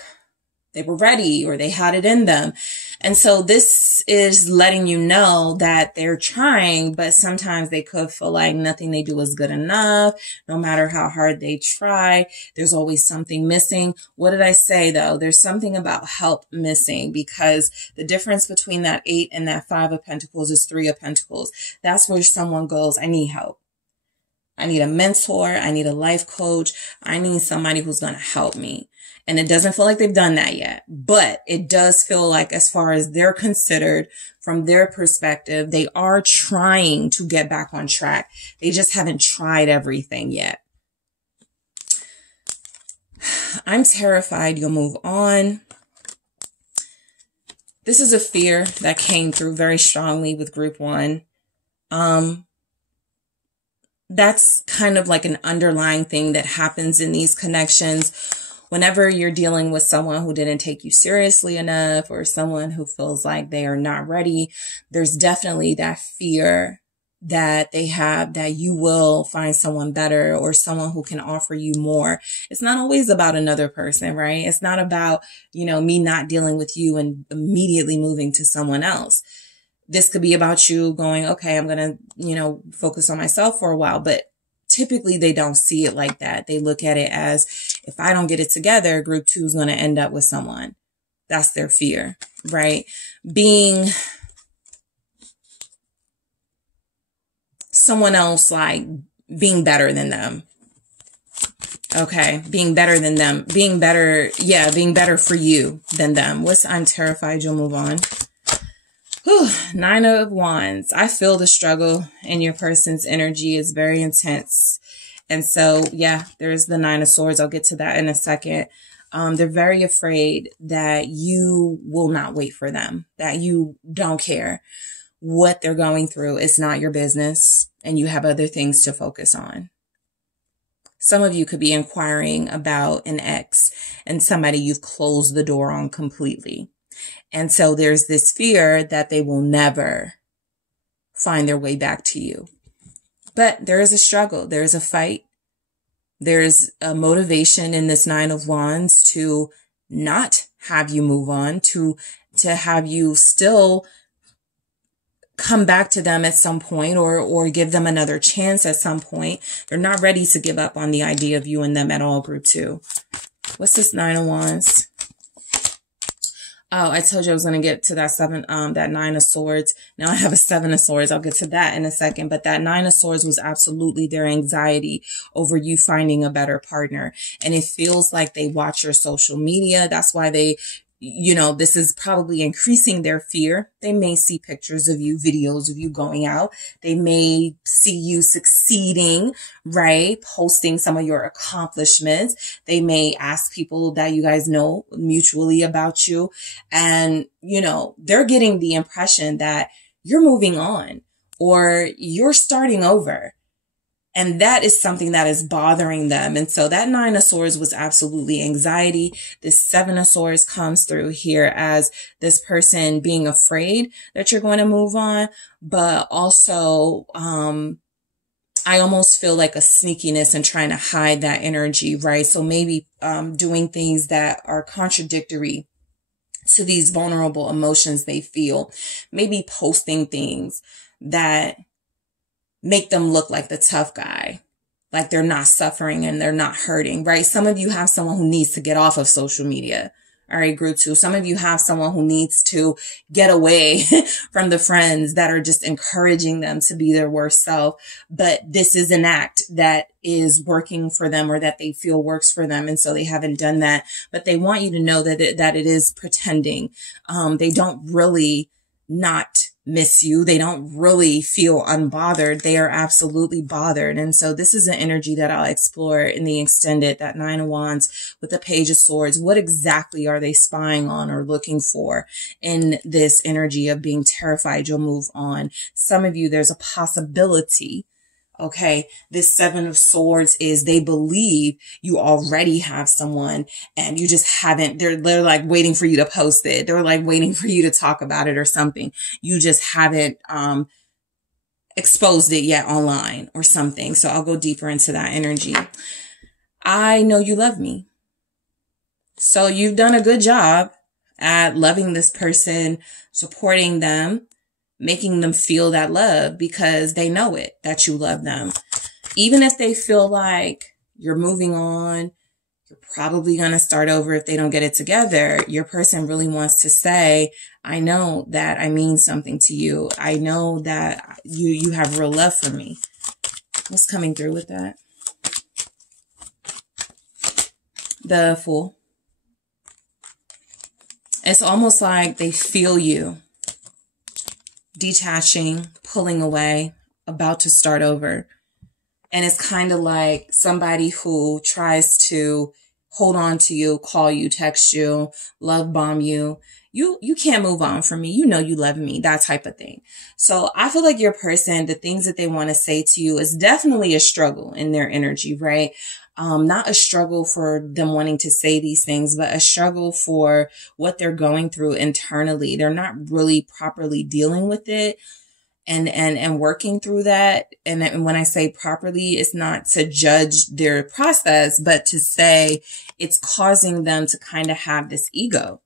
they were ready or they had it in them. And so this is letting you know that they're trying, but sometimes they could feel like nothing they do is good enough. No matter how hard they try, there's always something missing. What did I say though? There's something about help missing, because the difference between that Eight and that Five of Pentacles is Three of Pentacles. That's where someone goes, I need help. I need a mentor. I need a life coach. I need somebody who's going to help me. And it doesn't feel like they've done that yet, but it does feel like, as far as they're considered, from their perspective, they are trying to get back on track. They just haven't tried everything yet. I'm terrified you'll move on. This is a fear that came through very strongly with group one. That's kind of like an underlying thing that happens in these connections. Whenever you're dealing with someone who didn't take you seriously enough, or someone who feels like they are not ready, there's definitely that fear that they have that you will find someone better or someone who can offer you more. It's not always about another person, right? It's not about, you know, me not dealing with you and immediately moving to someone else. This could be about you going, okay, I'm going to, you know, focus on myself for a while, but typically they don't see it like that. They look at it as, if I don't get it together, group two is going to end up with someone. That's their fear, right? Being someone else, like being better than them. Okay. Being better than them, being better. Yeah. Being better for you than them. I'm terrified you'll move on. Whew, Nine of Wands. I feel the struggle in your person's energy is very intense. And so, yeah, there's the Nine of Swords. I'll get to that in a second. They're very afraid that you will not wait for them, that you don't care what they're going through. It's not your business and you have other things to focus on. Some of you could be inquiring about an ex and somebody you've closed the door on completely. And so there's this fear that they will never find their way back to you. But there is a struggle. There is a fight. There's a motivation in this Nine of Wands to not have you move on, to have you still come back to them at some point, or give them another chance at some point. They're not ready to give up on the idea of you and them at all, group two. What's this Nine of Wands? Oh, I told you I was going to get to that Nine of Swords. Now I have a Seven of Swords. I'll get to that in a second. But that Nine of Swords was absolutely their anxiety over you finding a better partner. And it feels like they watch your social media. That's why they, this is probably increasing their fear. They may see pictures of you, videos of you going out. They may see you succeeding, right? Posting some of your accomplishments. They may ask people that you guys know mutually about you. And, they're getting the impression that you're moving on or you're starting over. And that is something that is bothering them. And so that 9 of Swords was absolutely anxiety. This 7 of Swords comes through here as this person being afraid that you're going to move on. But also, I almost feel like a sneakiness and trying to hide that energy, right? So maybe doing things that are contradictory to these vulnerable emotions they feel. Maybe posting things that make them look like the tough guy, like they're not suffering and they're not hurting, right? Some of you have someone who needs to get off of social media. All right, group 2. Some of you have someone who needs to get away from the friends that are just encouraging them to be their worst self. But this is an act that is working for them or that they feel works for them. And so they haven't done that, but they want you to know that it is pretending. They don't really not miss you. They don't really feel unbothered. They are absolutely bothered. And so this is an energy that I'll explore in the extended, that 9 of Wands with the Page of Swords. What exactly are they spying on or looking for in this energy of being terrified you'll move on? Some of you, there's a possibility. Okay, this 7 of Swords is they believe you already have someone and you just haven't, they're like waiting for you to post it. They're like waiting for you to talk about it or something. You just haven't exposed it yet online or something. So I'll go deeper into that energy. I know you love me. So you've done a good job at loving this person, supporting them, making them feel that love because they know it, that you love them. Even if they feel like you're moving on, you're probably going to start over if they don't get it together. Your person really wants to say, I know that I mean something to you. I know that you have real love for me. What's coming through with that? The Fool. It's almost like they feel you. Detaching, pulling away, about to start over. And it's kind of like somebody who tries to hold on to you, call you, text you, love bomb you. You can't move on from me. You know you love me, that type of thing. So I feel like your person, the things that they want to say to you is definitely a struggle in their energy, right? Not a struggle for them wanting to say these things, but a struggle for what they're going through internally. They're not really properly dealing with it and working through that. And when I say properly, it's not to judge their process, but to say it's causing them to kind of have this ego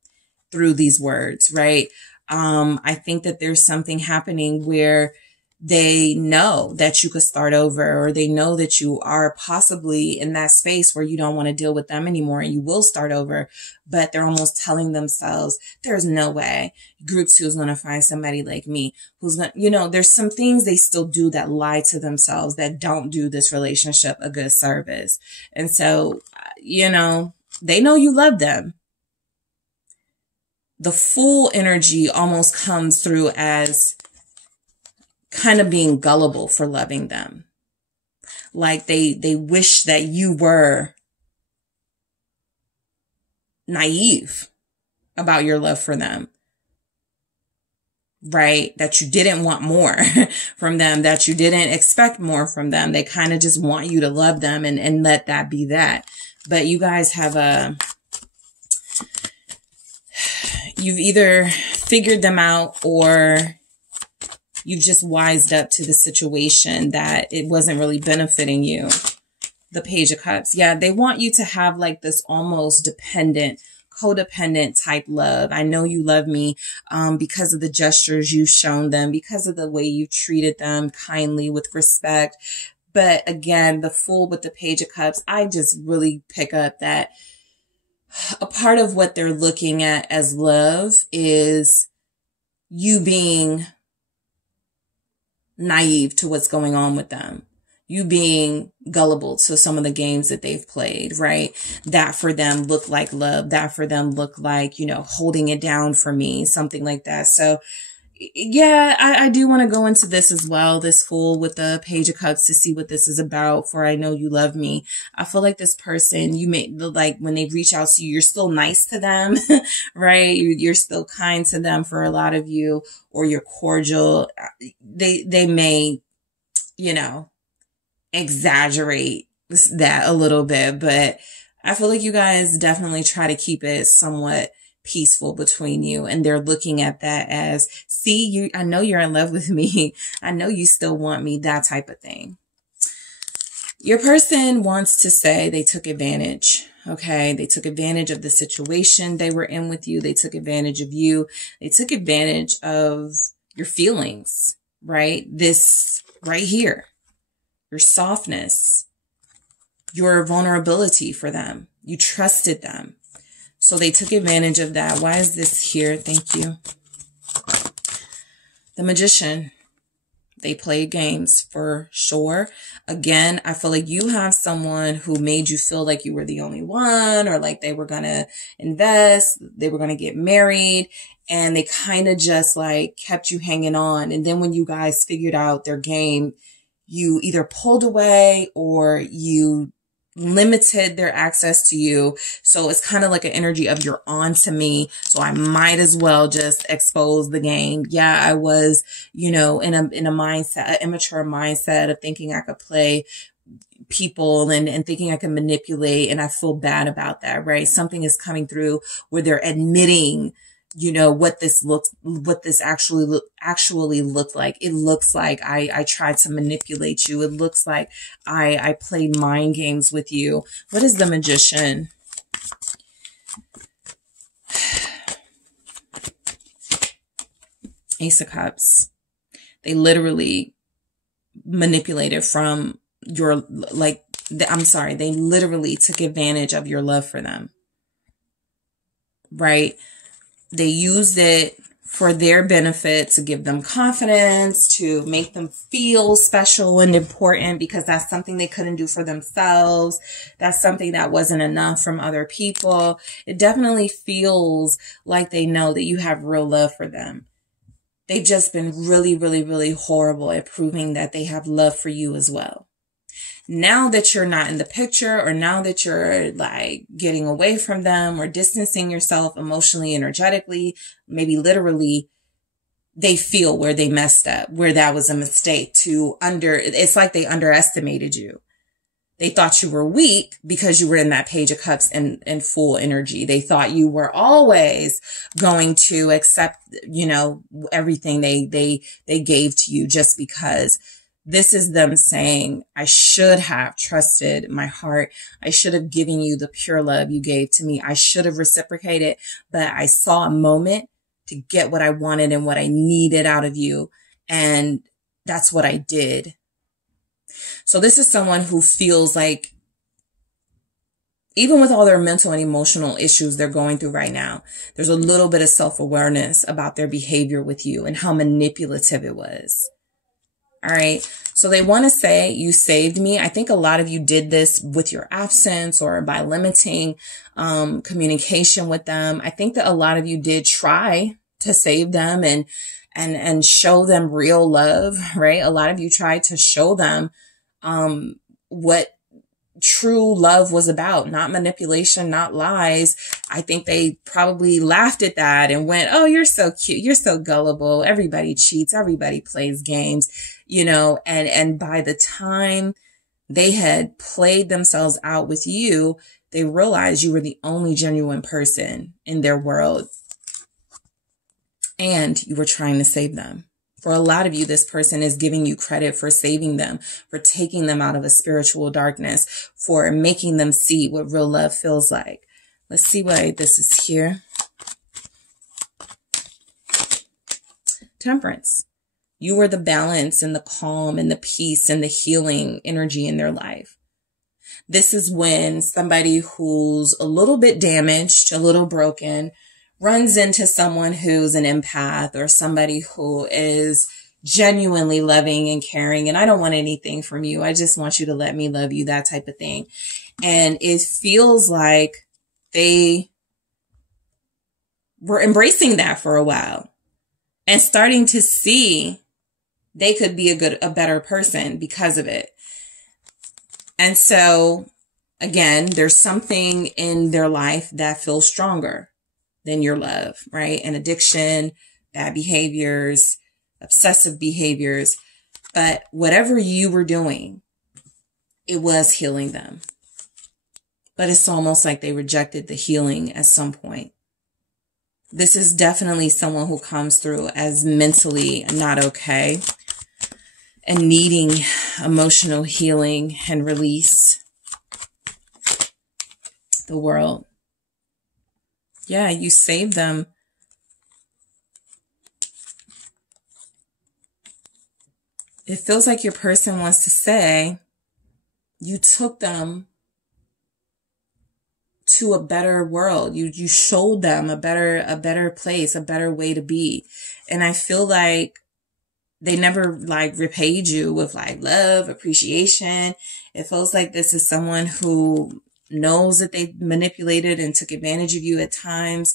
through these words, right? I think that there's something happening where they know that you could start over, or they know that you are possibly in that space where you don't want to deal with them anymore and you will start over, but they're almost telling themselves, there's no way group 2 is going to find somebody like me who's going to, there's some things they still do that lie to themselves that don't do this relationship a good service. And so, they know you love them. The Fool energy almost comes through as kind of being gullible for loving them. Like they wish that you were naive about your love for them, right? That you didn't want more from them, that you didn't expect more from them. They kind of just want you to love them and let that be that. But you guys have you've either figured them out or you've just wised up to the situation that it wasn't really benefiting you. The Page of Cups. Yeah, they want you to have like this almost dependent, codependent type love. I know you love me because of the gestures you've shown them, because of the way you treated them kindly with respect. But again, the Fool with the Page of Cups, I just really pick up that a part of what they're looking at as love is you being naive to what's going on with them. You being gullible to some of the games that they've played, right? That for them looked like love. That for them looked like, you know, holding it down for me, something like that. So yeah, I do want to go into this as well, this Fool with the Page of Cups, to see what this is about. For I know you love me. I feel like this person, you may, like, when they reach out to you, you're still nice to them, right? You're still kind to them for a lot of you, or you're cordial. They may, you know, exaggerate that a little bit, but I feel like you guys definitely try to keep it somewhat peaceful between you. And they're looking at that as, see, I know you're in love with me. I know you still want me, that type of thing. Your person wants to say they took advantage. Okay. They took advantage of the situation they were in with you. They took advantage of you. They took advantage of your feelings, right? This right here, your softness, your vulnerability for them. You trusted them. So they took advantage of that. Why is this here? Thank you. The Magician. They play games for sure. Again, I feel like you have someone who made you feel like you were the only one, or like they were going to invest, they were going to get married, and they kind of just like kept you hanging on. And then when you guys figured out their game, you either pulled away or you limited their access to you. So it's kind of like an energy of, you're on to me, so I might as well just expose the game. Yeah, I was, you know, in a mindset, an immature mindset of thinking I could play people and thinking I can manipulate, and I feel bad about that, right? Something is coming through where they're admitting, you know, what this actually looked like. It looks like I tried to manipulate you. It looks like I played mind games with you. What is the Magician? Ace of Cups. They literally manipulated from your, like, they literally took advantage of your love for them, right? They used it for their benefit, to give them confidence, to make them feel special and important, because that's something they couldn't do for themselves. That's something that wasn't enough from other people. It definitely feels like they know that you have real love for them. They've just been really, really, really horrible at proving that they have love for you as well. Now that you're not in the picture, or now that you're like getting away from them or distancing yourself emotionally, energetically, maybe literally, they feel where they messed up, where that was a mistake. It's like they underestimated you. They thought you were weak because you were in that Page of Cups and Fool energy. They thought you were always going to accept, you know, everything they gave to you, just because. This is them saying, I should have trusted my heart. I should have given you the pure love you gave to me. I should have reciprocated, but I saw a moment to get what I wanted and what I needed out of you. And that's what I did. So this is someone who feels like, even with all their mental and emotional issues they're going through right now, there's a little bit of self-awareness about their behavior with you and how manipulative it was. All right. So they want to say, you saved me. I think a lot of you did this with your absence, or by limiting communication with them. I think that a lot of you did try to save them and show them real love, right? A lot of you tried to show them what true love was about, not manipulation, not lies. I think they probably laughed at that and went, oh, you're so cute. You're so gullible. Everybody cheats. Everybody plays games, you know, and by the time they had played themselves out with you, they realized you were the only genuine person in their world, and you were trying to save them. For a lot of you, this person is giving you credit for saving them, for taking them out of a spiritual darkness, for making them see what real love feels like. Let's see why this is here. Temperance. You were the balance and the calm and the peace and the healing energy in their life. This is when somebody who's a little bit damaged, a little broken, runs into someone who's an empath, or somebody who is genuinely loving and caring, and I don't want anything from you. I just want you to let me love you, that type of thing. And it feels like they were embracing that for a while and starting to see they could be a better person because of it. And so again, there's something in their life that feels stronger than your love, right? An addiction, bad behaviors, obsessive behaviors. But whatever you were doing, it was healing them. But it's almost like they rejected the healing at some point. This is definitely someone who comes through as mentally not okay and needing emotional healing and release. The world. Yeah, you saved them. It feels like your person wants to say you took them to a better world. You showed them a better place, a better way to be. And I feel like they never like repaid you with like love, appreciation. It feels like this is someone who knows that they manipulated and took advantage of you at times,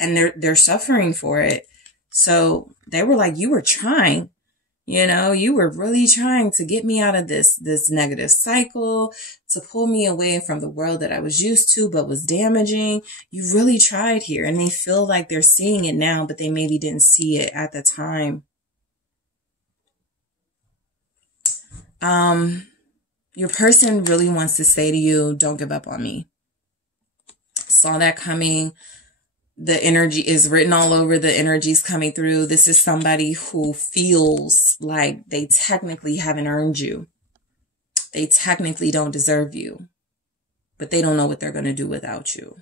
and they're suffering for it. So they were like, you were trying, you were really trying to get me out of this negative cycle, to pull me away from the world that I was used to, but was damaging. You really tried here. And they feel like they're seeing it now, but they maybe didn't see it at the time. Your person really wants to say to you, don't give up on me. Saw that coming. The energy is written all over. The energy's coming through. This is somebody who feels like they technically haven't earned you. They technically don't deserve you, but they don't know what they're going to do without you.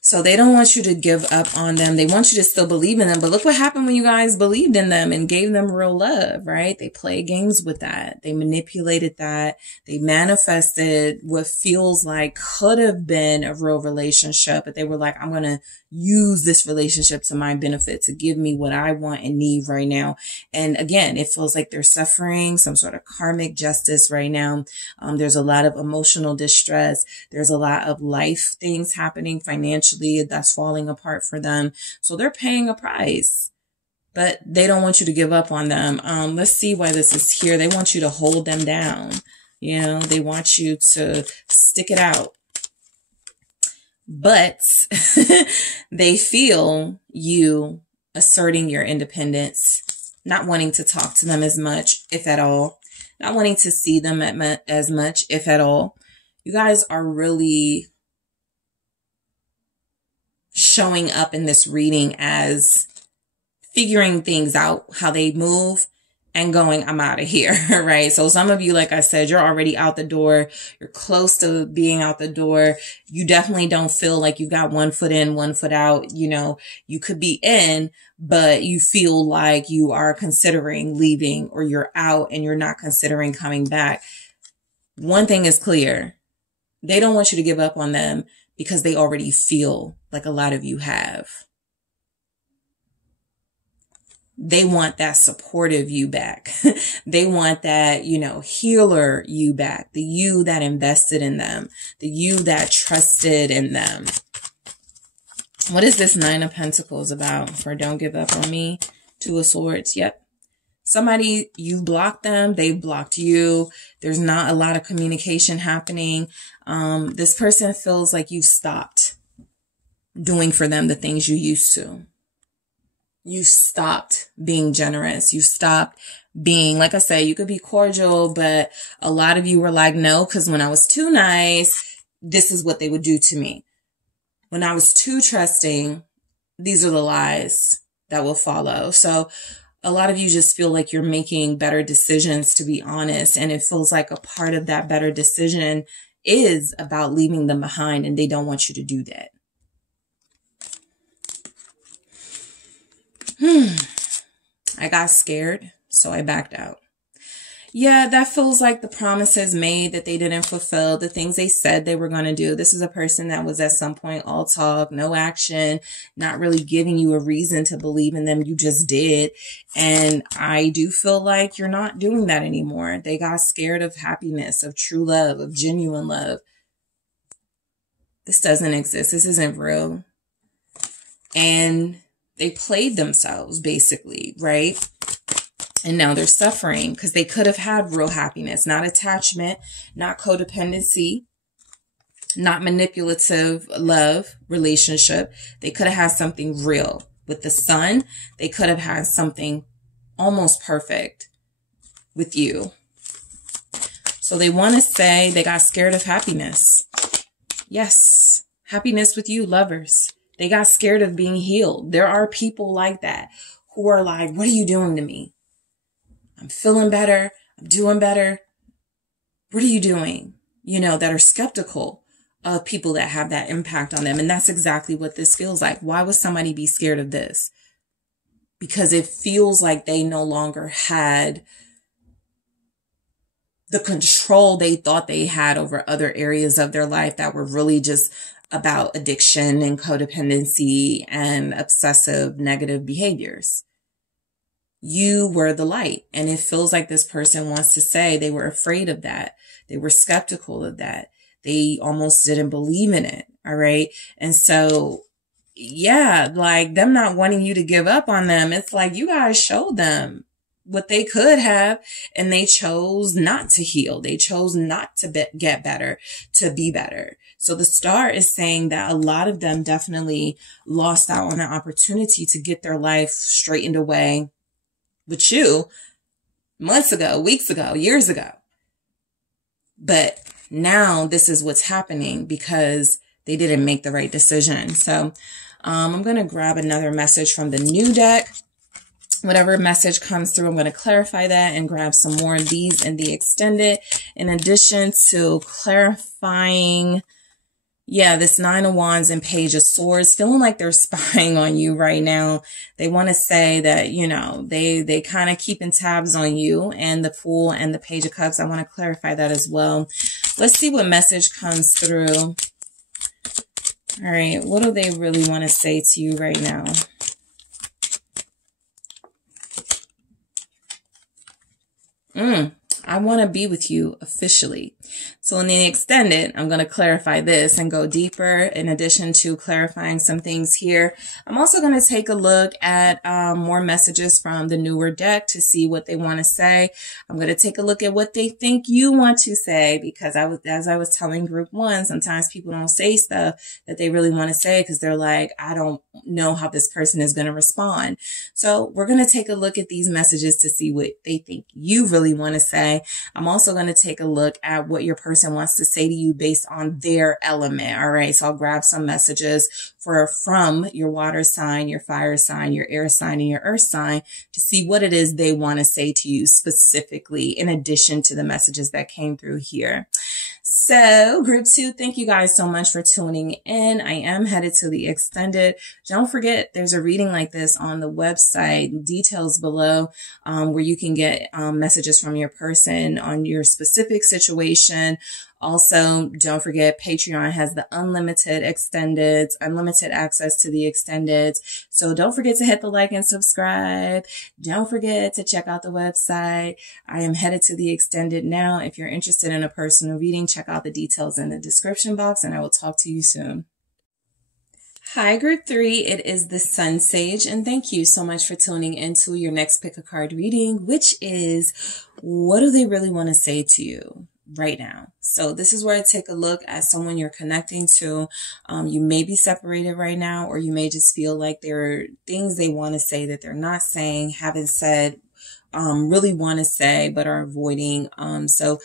So they don't want you to give up on them. They want you to still believe in them. But look what happened when you guys believed in them and gave them real love, right? They played games with that. They manipulated that. They manifested what feels like could have been a real relationship. But they were like, I'm going to use this relationship to my benefit, to give me what I want and need right now. And again, it feels like they're suffering some sort of karmic justice right now. There's a lot of emotional distress. There's a lot of life things happening financially that's falling apart for them. So they're paying a price, but they don't want you to give up on them. Let's see why this is here. They want you to hold them down. They want you to stick it out. But they feel you asserting your independence, not wanting to talk to them as much, if at all, not wanting to see them as much, if at all. You guys are really showing up in this reading as figuring things out, how they move, and going, I'm out of here, right? So some of you, like I said, you're already out the door. You're close to being out the door. You definitely don't feel like you've got one foot in, one foot out. You could be in, but you feel like you are considering leaving, or you're out and you're not considering coming back. One thing is clear. They don't want you to give up on them because they already feel like a lot of you have. They want that supportive you back. They want that, healer you back. The you that invested in them. The you that trusted in them. What is this Nine of Pentacles about for don't give up on me? Two of Swords. Yep. Somebody, you've blocked them. They've blocked you. There's not a lot of communication happening. This person feels like you've stopped doing for them the things you used to. You stopped being generous. You stopped being, like I say, you could be cordial, but a lot of you were like, no, because when I was too nice, this is what they would do to me. When I was too trusting, these are the lies that will follow. So a lot of you just feel like you're making better decisions, to be honest. And it feels like a part of that better decision is about leaving them behind, and they don't want you to do that. I got scared, so I backed out. Yeah, that feels like the promises made that they didn't fulfill, the things they said they were going to do. This is a person that was at some point all talk, no action, not really giving you a reason to believe in them. You just did. And I do feel like you're not doing that anymore. They got scared of happiness, of true love, of genuine love. This doesn't exist. This isn't real. And they played themselves, basically, right? And now they're suffering because they could have had real happiness, not attachment, not codependency, not manipulative love relationship. They could have had something real. With the Sun, they could have had something almost perfect with you. So they want to say they got scared of happiness. Yes, happiness with you, lovers. They got scared of being healed. There are people like that who are like, what are you doing to me? I'm feeling better. I'm doing better. What are you doing? You know, that are skeptical of people that have that impact on them. And that's exactly what this feels like. Why would somebody be scared of this? Because it feels like they no longer had the control they thought they had over other areas of their life that were really just about addiction and codependency and obsessive negative behaviors. You were the light. And it feels like this person wants to say they were afraid of that. They were skeptical of that. They almost didn't believe in it. All right. And so, yeah, like them not wanting you to give up on them. It's like you guys showed them what they could have, and they chose not to heal. They chose not to get better, to be better. So the star is saying that a lot of them definitely lost out on an opportunity to get their life straightened away with you months ago, weeks ago, years ago. But now this is what's happening because they didn't make the right decision. So I'm going to grab another message from the new deck. Whatever message comes through, I'm going to clarify that and grab some more of these in the extended. In addition to clarifying, yeah, this Nine of Wands and Page of Swords, feeling like they're spying on you right now. They want to say that, you know, they kind of keeping tabs on you, and the Fool and the Page of Cups. I want to clarify that as well. Let's see what message comes through. All right. What do they really want to say to you right now? I want to be with you officially. So in the extended, I'm going to clarify this and go deeper. In addition to clarifying some things here, I'm also going to take a look at more messages from the newer deck to see what they want to say. I'm going to take a look at what they think you want to say, because as I was telling group one, sometimes people don't say stuff that they really want to say because they're like, I don't know how this person is going to respond. So we're going to take a look at these messages to see what they think you really want to say. I'm also going to take a look at what your person wants to say to you based on their element. All right. So I'll grab some messages from your water sign, your fire sign, your air sign, and your earth sign to see what it is they want to say to you specifically, in addition to the messages that came through here. So group two, thank you guys so much for tuning in. I am headed to the extended. Don't forget, there's a reading like this on the website, details below, where you can get messages from your person on your specific situation. Also, don't forget, Patreon has the unlimited extendeds, unlimited access to the extendeds. So don't forget to hit the like and subscribe. Don't forget to check out the website. I am headed to the extended now. If you're interested in a personal reading, check out the details in the description box, and I will talk to you soon. Hi, group three. It is the SunSage, and thank you so much for tuning into your next pick a card reading, which is, what do they really want to say to you right now? So this is where I take a look at someone you're connecting to. You may be separated right now, or you may just feel like there are things they want to say that they're not saying, haven't said, really want to say, but are avoiding. So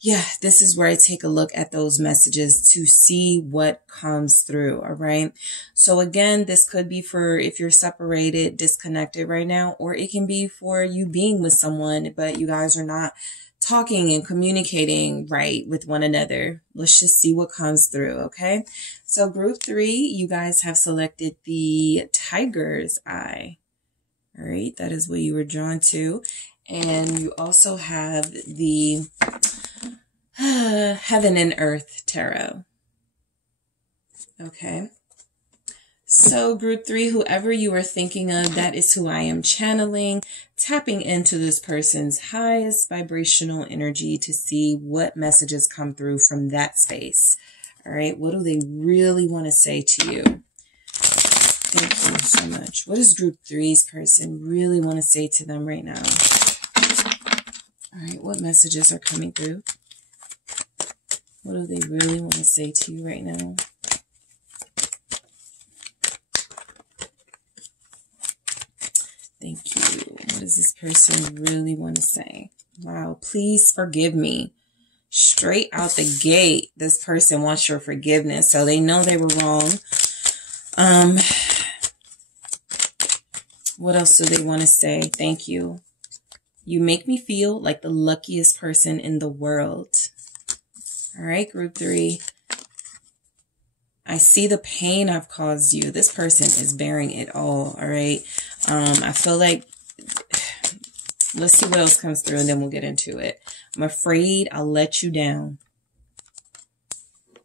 yeah, this is where I take a look at those messages to see what comes through. All right. So again, this could be for if you're separated, disconnected right now, or it can be for you being with someone, but you guys are not talking and communicating right with one another. Let's just see what comes through. Okay. So group three, you guys have selected the Tiger's Eye. All right. That is what you were drawn to. And you also have the Heaven and Earth Tarot. Okay. So group 3, whoever you are thinking of, that is who I am channeling, tapping into this person's highest vibrational energy to see what messages come through from that space. All right. What do they really want to say to you? Thank you so much. What does group 3's person really want to say to them right now? All right. What messages are coming through? What do they really want to say to you right now? Thank you. What does this person really want to say? Wow. Please forgive me. Straight out the gate, this person wants your forgiveness. So they know they were wrong. What else do they want to say? Thank you. You make me feel like the luckiest person in the world. All right, group 3. I see the pain I've caused you. This person is bearing it all. All right. I feel like, let's see what else comes through and then we'll get into it. I'm afraid I'll let you down.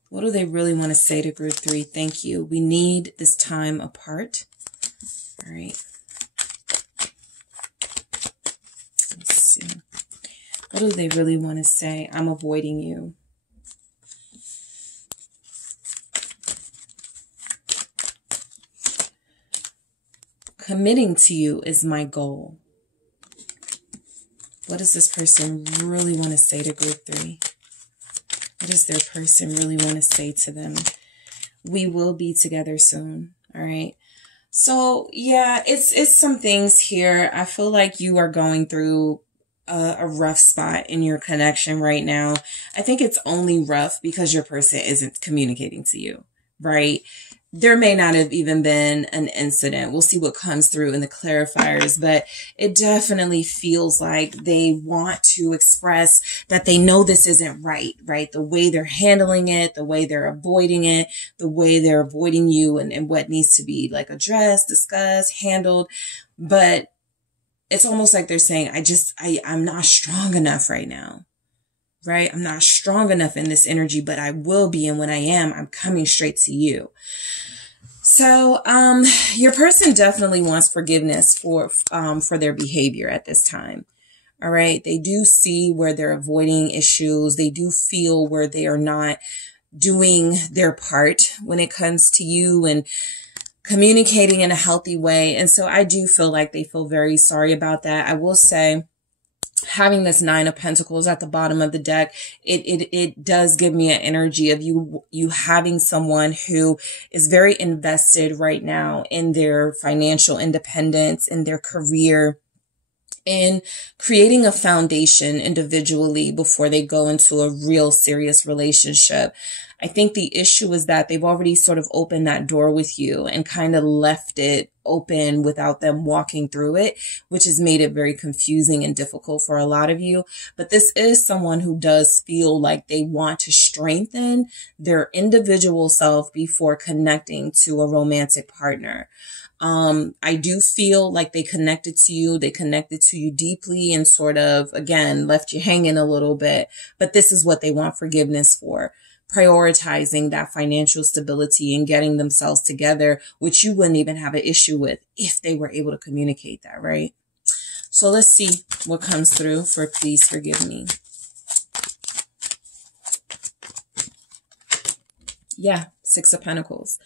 What do they really want to say to group 3? Thank you. We need this time apart. All right. Let's see. What do they really want to say? I'm avoiding you. Committing to you is my goal. What does this person really want to say to group 3? What does their person really want to say to them? We will be together soon. All right. So yeah, it's some things here. I feel like you are going through a rough spot in your connection right now. I think it's only rough because your person isn't communicating to you, right? There may not have even been an incident. We'll see what comes through in the clarifiers, but it definitely feels like they want to express that they know this isn't right, right? The way they're handling it, the way they're avoiding it, the way they're avoiding you and what needs to be like addressed, discussed, handled. But it's almost like they're saying, I'm not strong enough right now. Right? I'm not strong enough in this energy, but I will be. And when I am, I'm coming straight to you. So, your person definitely wants forgiveness for their behavior at this time. All right. They do see where they're avoiding issues. They do feel where they are not doing their part when it comes to you and communicating in a healthy way. And so I do feel like they feel very sorry about that. I will say, having this 9 of Pentacles at the bottom of the deck, it does give me an energy of you having someone who is very invested right now in their financial independence, in their career, in creating a foundation individually before they go into a real serious relationship. I think the issue is that they've already sort of opened that door with you and kind of left it open without them walking through it, which has made it very confusing and difficult for a lot of you. But this is someone who does feel like they want to strengthen their individual self before connecting to a romantic partner. I do feel like they connected to you. They connected to you deeply and sort of, again, left you hanging a little bit. But this is what they want forgiveness for. Prioritizing that financial stability and getting themselves together, which you wouldn't even have an issue with if they were able to communicate that, right? So let's see what comes through for please forgive me. Yeah, 6 of Pentacles.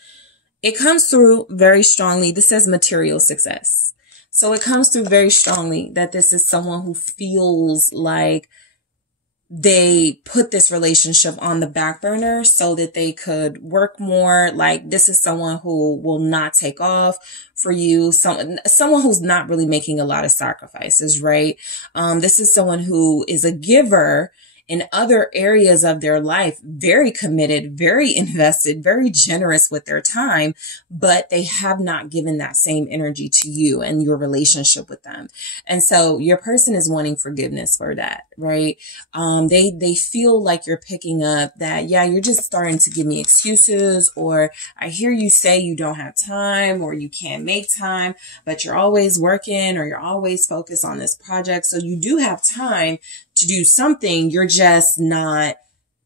It comes through very strongly. This says material success. So it comes through very strongly that this is someone who feels like they put this relationship on the back burner so that they could work more. Like this is someone who will not take off for you. Someone who's not really making a lot of sacrifices, right? This is someone who is a giver in other areas of their life, very committed, very invested, very generous with their time, but they have not given that same energy to you and your relationship with them. And so your person is wanting forgiveness for that, right? They feel like you're picking up that, yeah, you're just starting to give me excuses, or I hear you say you don't have time or you can't make time, but you're always working or you're always focused on this project. So you do have time to do something. You're just not,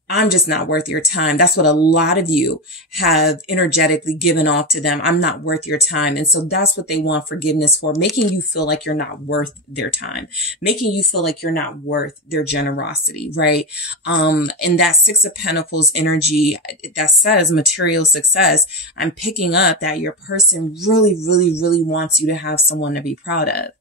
I'm just not worth your time. That's what a lot of you have energetically given off to them. I'm not worth your time. And so that's what they want forgiveness for, making you feel like you're not worth their time, making you feel like you're not worth their generosity, right? And that Six of Pentacles energy that says material success, I'm picking up that your person really, really, really wants you to have someone to be proud of.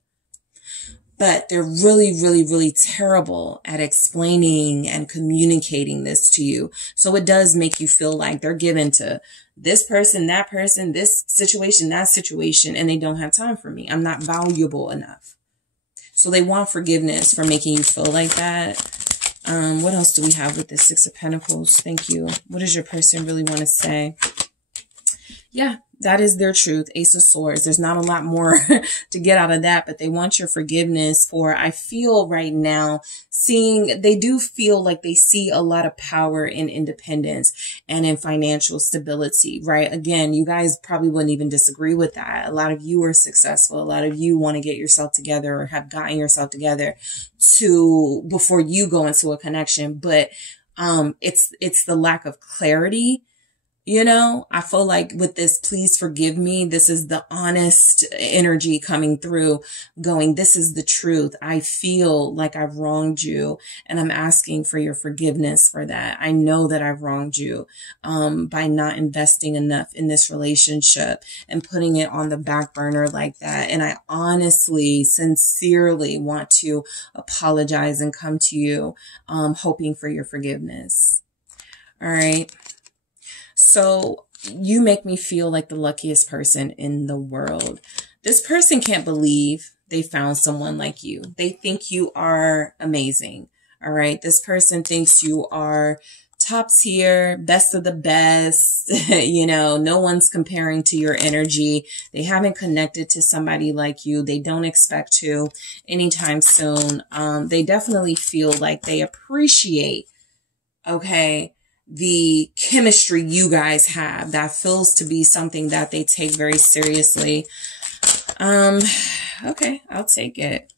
But they're really, really, really terrible at explaining and communicating this to you. So it does make you feel like they're given to this person, this situation, that situation, and they don't have time for me. I'm not valuable enough. So they want forgiveness for making you feel like that. What else do we have with the Six of Pentacles? Thank you. What does your person really want to say? Yeah, that is their truth. Ace of Swords. There's not a lot more to get out of that, but they want your forgiveness for, I feel right now, they do feel like they see a lot of power in independence and in financial stability, right? Again, you guys probably wouldn't even disagree with that. A lot of you are successful. A lot of you want to get yourself together or have gotten yourself together before you go into a connection. But, it's the lack of clarity. You know, I feel like with this, please forgive me. This is the honest energy coming through, going, this is the truth. I feel like I've wronged you and I'm asking for your forgiveness for that. I know that I've wronged you, by not investing enough in this relationship and putting it on the back burner like that. And I honestly, sincerely want to apologize and come to you, hoping for your forgiveness. All right. So you make me feel like the luckiest person in the world. This person can't believe they found someone like you. They think you are amazing. All right. This person thinks you are top tier, best of the best. You know, no one's comparing to your energy. They haven't connected to somebody like you. They don't expect to anytime soon. They definitely feel like they appreciate, okay, the chemistry you guys have. That feels to be something that they take very seriously. Okay, I'll take it.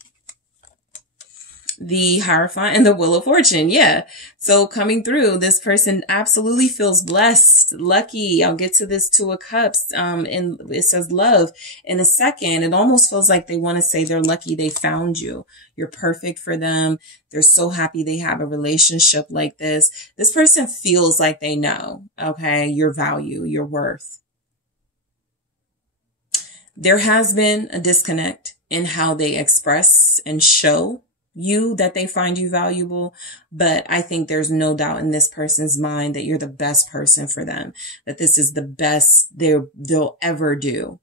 The Hierophant and the Wheel of Fortune. Yeah. So coming through, this person absolutely feels blessed, lucky. I'll get to this Two of Cups. And it says love in a second. It almost feels like they want to say they're lucky they found you. You're perfect for them. They're so happy they have a relationship like this. This person feels like they know, okay, your value, your worth. There has been a disconnect in how they express and show you that they find you valuable, but I think there's no doubt in this person's mind that you're the best person for them, that this is the best they'll ever do.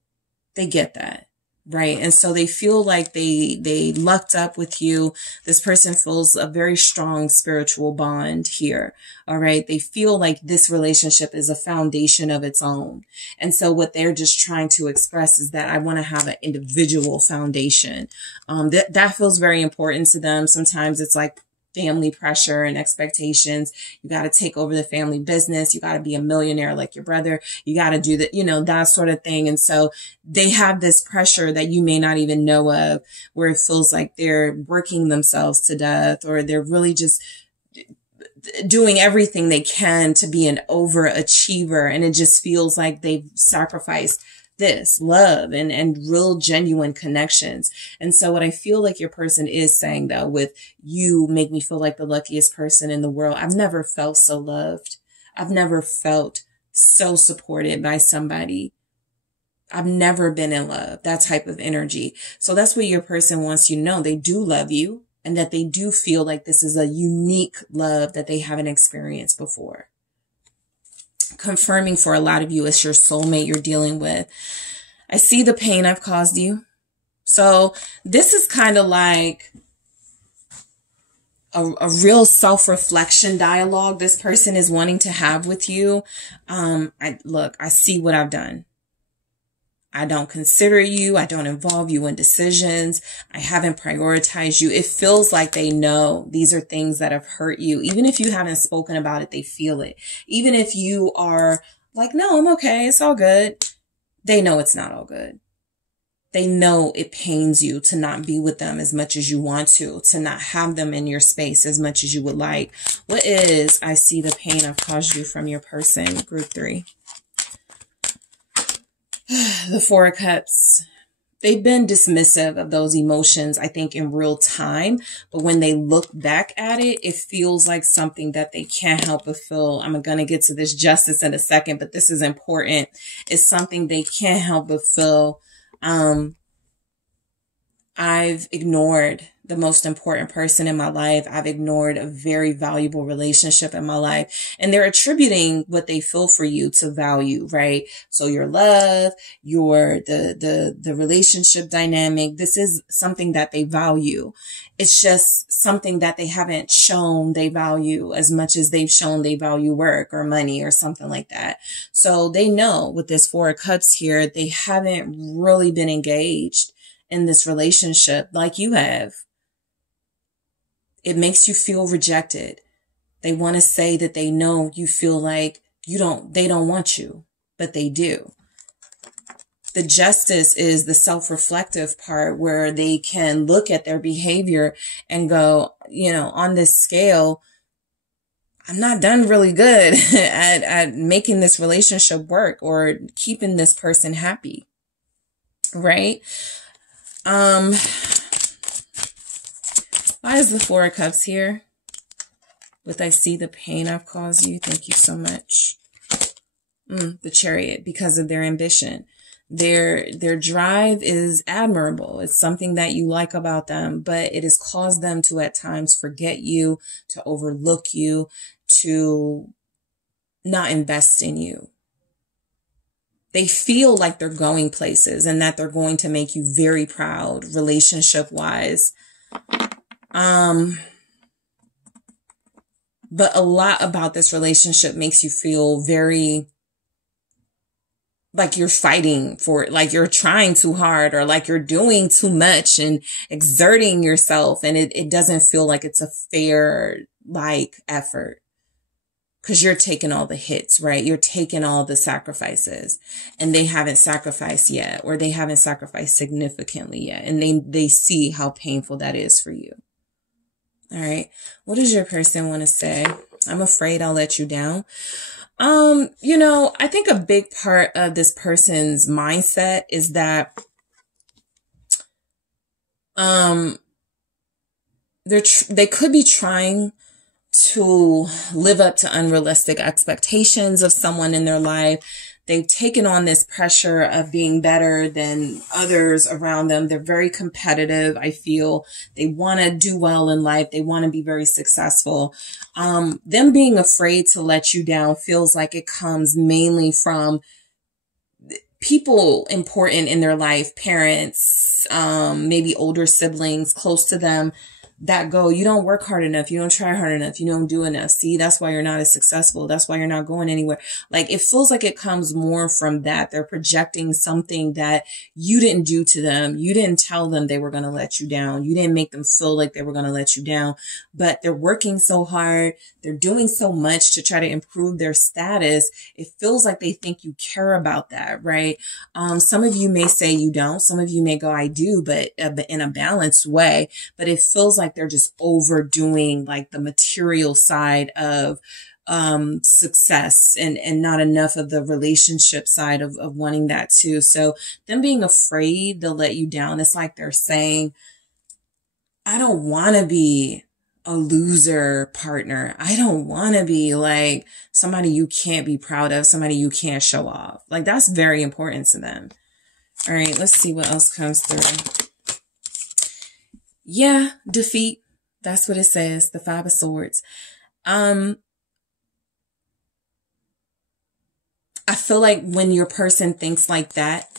They get that, right? And so they feel like they lucked up with you. This person feels a very strong spiritual bond here. All right. They feel like this relationship is a foundation of its own. And so what they're just trying to express is that I want to have an individual foundation. That feels very important to them. Sometimes it's like family pressure and expectations. You got to take over the family business. You got to be a millionaire like your brother. You got to do that, you know, that sort of thing. And so they have this pressure that you may not even know of, where it feels like they're working themselves to death, or they're really just doing everything they can to be an overachiever. And it just feels like they've sacrificed this love and real genuine connections. And so what I feel like your person is saying, though, with you make me feel like the luckiest person in the world. I've never felt so loved. I've never felt so supported by somebody. I've never been in love, that type of energy. So that's what your person wants you to know. They do love you, and that they do feel like this is a unique love that they haven't experienced before. Confirming for a lot of you, it's your soulmate you're dealing with. I see the pain I've caused you. So this is kind of like a real self-reflection dialogue this person is wanting to have with you. I see what I've done. I don't consider you. I don't involve you in decisions. I haven't prioritized you. It feels like they know these are things that have hurt you. Even if you haven't spoken about it, they feel it. Even if you are like, no, I'm okay. It's all good. They know it's not all good. They know it pains you to not be with them as much as you want to not have them in your space as much as you would like. What is, I see the pain I've caused you from your person, group 3. The 4 of Cups. They've been dismissive of those emotions, I think, in real time. But when they look back at it, it feels like something that they can't help but feel. I'm going to get to this justice in a second, but this is important. It's something they can't help but feel. I've ignored the most important person in my life. I've ignored a very valuable relationship in my life, and they're attributing what they feel for you to value, right? So your love, the relationship dynamic, this is something that they value. It's just something that they haven't shown they value as much as they've shown they value work or money or something like that. So they know with this 4 of Cups here, they haven't really been engaged in this relationship like you have. It makes you feel rejected. They want to say that they know you feel like they don't want you, but they do. The justice is the self-reflective part where they can look at their behavior and go, on this scale, I'm not done really good at making this relationship work or keeping this person happy. Right? Why is the 4 of Cups here? With I see the pain I've caused you. Thank you so much. The Chariot, because of their ambition. Their drive is admirable. It's something that you like about them, but it has caused them to at times forget you, to overlook you, to not invest in you. They feel like they're going places and that they're going to make you very proud relationship wise. But a lot about this relationship makes you feel very like you're fighting for it, like you're trying too hard or like you're doing too much and exerting yourself. And it doesn't feel like it's a fair, effort. Because you're taking all the hits, right? You're taking all the sacrifices, and they haven't sacrificed yet, or they haven't sacrificed significantly yet. And they see how painful that is for you. All right. What does your person want to say? I'm afraid I'll let you down. I think a big part of this person's mindset is that, they could be trying to live up to unrealistic expectations of someone in their life. They've taken on this pressure of being better than others around them. They're very competitive, I feel. They want to do well in life. They want to be very successful. Them being afraid to let you down feels like it comes mainly from people important in their life, parents, maybe older siblings close to them, that go, you don't work hard enough. You don't try hard enough. You don't do enough. See, that's why you're not as successful. That's why you're not going anywhere. Like, it feels like it comes more from that. They're projecting something that you didn't do to them. You didn't tell them they were going to let you down. You didn't make them feel like they were going to let you down, but they're working so hard. They're doing so much to try to improve their status. It feels like they think you care about that, right? Some of you may say you don't. Some of you may go, I do, but in a balanced way. But it feels like they're just overdoing like the material side of success and not enough of the relationship side of wanting that too. So them being afraid to let you down, it's like they're saying, I don't want to be a loser partner. I don't want to be like somebody you can't be proud of, somebody you can't show off. Like, that's very important to them. All right, let's see what else comes through. Yeah, defeat. That's what it says. The 5 of Swords. I feel like when your person thinks like that,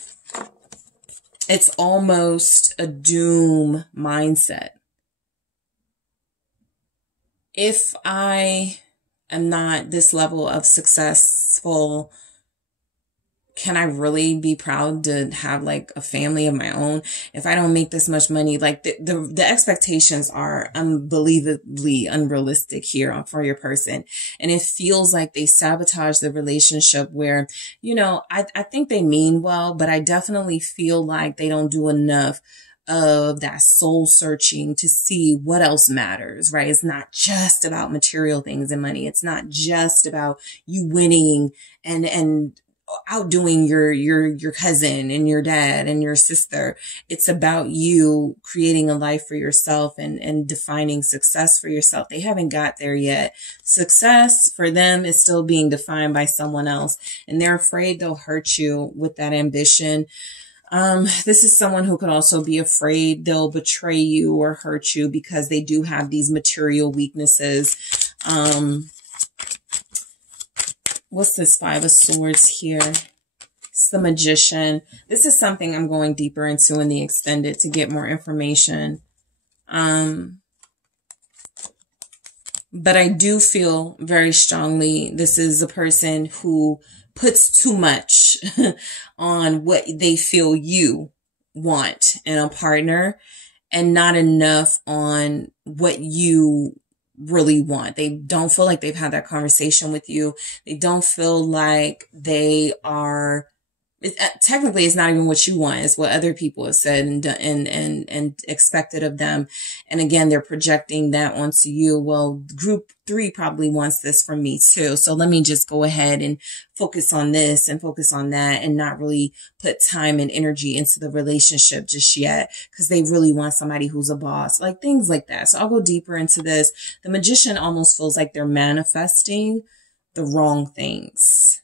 it's almost a doom mindset. if I am not this level of successful, can I really be proud to have like a family of my own? If I don't make this much money, like the expectations are unbelievably unrealistic here for your person. And it feels like they sabotage the relationship where, you know, I think they mean well, but I definitely feel like they don't do enough of that soul searching to see what else matters, right? It's not just about material things and money. It's not just about you winning and outdoing your cousin and your dad and your sister. It's about you creating a life for yourself and defining success for yourself. They haven't got there yet. Success for them is still being defined by someone else, and they're afraid they'll hurt you with that ambition. This is someone who could also be afraid they'll betray you or hurt you because they do have these material weaknesses. What's this Five of Swords here? It's the Magician. This is something I'm going deeper into in the extended to get more information. But I do feel very strongly this is a person who puts too much on what they feel you want in a partner and not enough on what you really want. They don't feel like they've had that conversation with you. They don't feel like they are, technically it's not even what you want. It's what other people have said and expected of them. And again, they're projecting that onto you. Well, group 3 probably wants this from me too. So let me just go ahead and focus on this and focus on that and not really put time and energy into the relationship just yet because they really want somebody who's a boss, like things like that. So I'll go deeper into this. The Magician almost feels like they're manifesting the wrong things.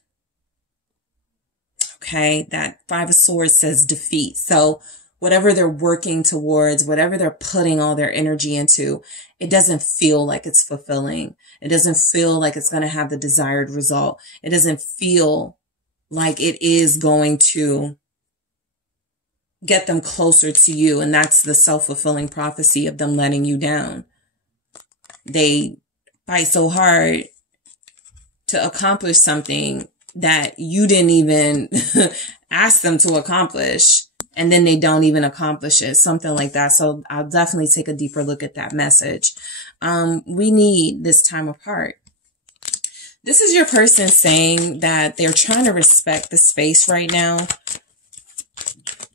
Okay, that Five of Swords says defeat. So whatever they're working towards, whatever they're putting all their energy into, it doesn't feel like it's fulfilling. It doesn't feel like it's going to have the desired result. It doesn't feel like it is going to get them closer to you. And that's the self-fulfilling prophecy of them letting you down. They fight so hard to accomplish something that you didn't even ask them to accomplish, and then they don't even accomplish it, something like that. So I'll definitely take a deeper look at that message. We need this time apart. This is your person saying that they're trying to respect the space right now.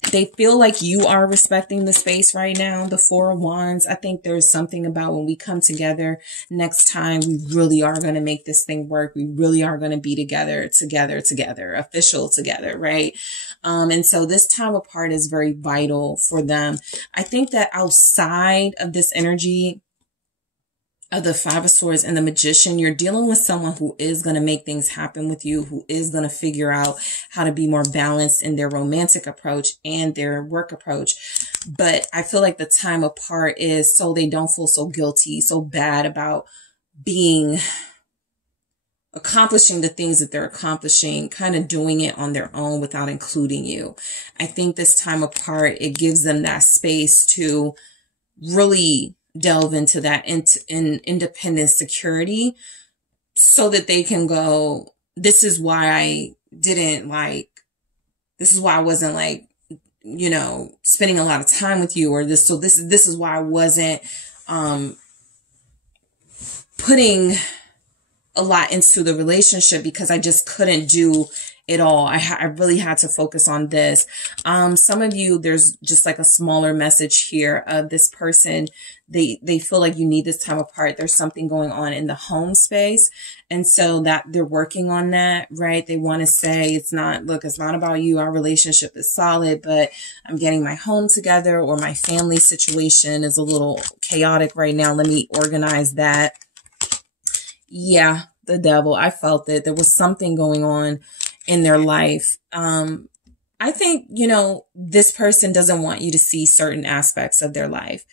They feel like you are respecting the space right now. The Four of Wands. I think there's something about when we come together next time, we really are going to make this thing work. We really are going to be together, official together, right? And so this time apart is very vital for them. I think that outside of this energy of the Five of Swords and the Magician, you're dealing with someone who is going to make things happen with you, who is going to figure out how to be more balanced in their romantic approach and their work approach. But I feel like the time apart is so they don't feel so guilty, so bad about accomplishing the things that they're accomplishing, kind of doing it on their own without including you. I think this time apart, it gives them that space to really delve into that independent security so that they can go, this is why I wasn't like, you know, spending a lot of time with you, or this is why I wasn't putting a lot into the relationship because I just couldn't do it all. I really had to focus on this. Some of you, there's just like a smaller message here of this person. They feel like you need this time apart. There's something going on in the home space. And so that they're working on that, right? They want to say, it's not about you. Our relationship is solid, but I'm getting my home together, or my family situation is a little chaotic right now. Let me organize that. Yeah, the Devil. I felt it. There was something going on in their life. I think, you know, this person doesn't want you to see certain aspects of their life.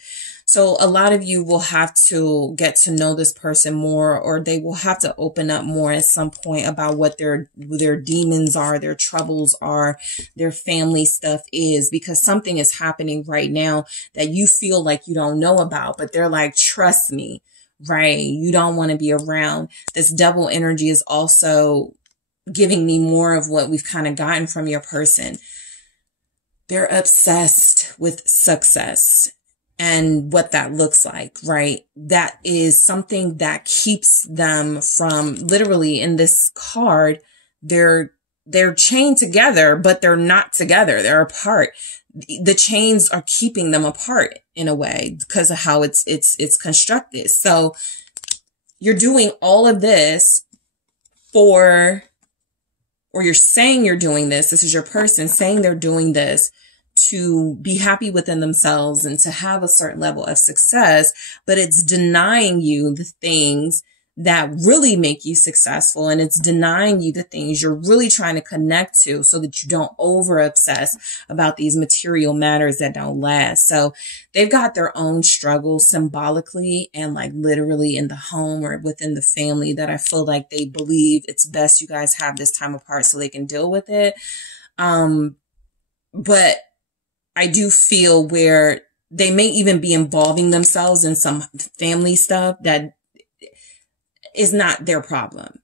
So a lot of you will have to get to know this person more, or they will have to open up more at some point about what their demons are, their troubles are, their family stuff is, because something is happening right now that you feel like you don't know about, but they're like, trust me. right? You don't want to be around. This double energy is also giving me more of what we've kind of gotten from your person. They're obsessed with success and what that looks like, right? That is something that keeps them from, literally in this card, they're chained together, but they're not together. They're apart. The chains are keeping them apart in a way because of how it's constructed. So you're doing all of this or you're saying you're doing this. This is your person saying they're doing this to be happy within themselves and to have a certain level of success, but it's denying you the things that really make you successful. And it's denying you the things you're really trying to connect to so that you don't over obsess about these material matters that don't last. So they've got their own struggles symbolically and like literally in the home or within the family that I feel like they believe it's best you guys have this time apart so they can deal with it. But I do feel where they may even be involving themselves in some family stuff that is not their problem.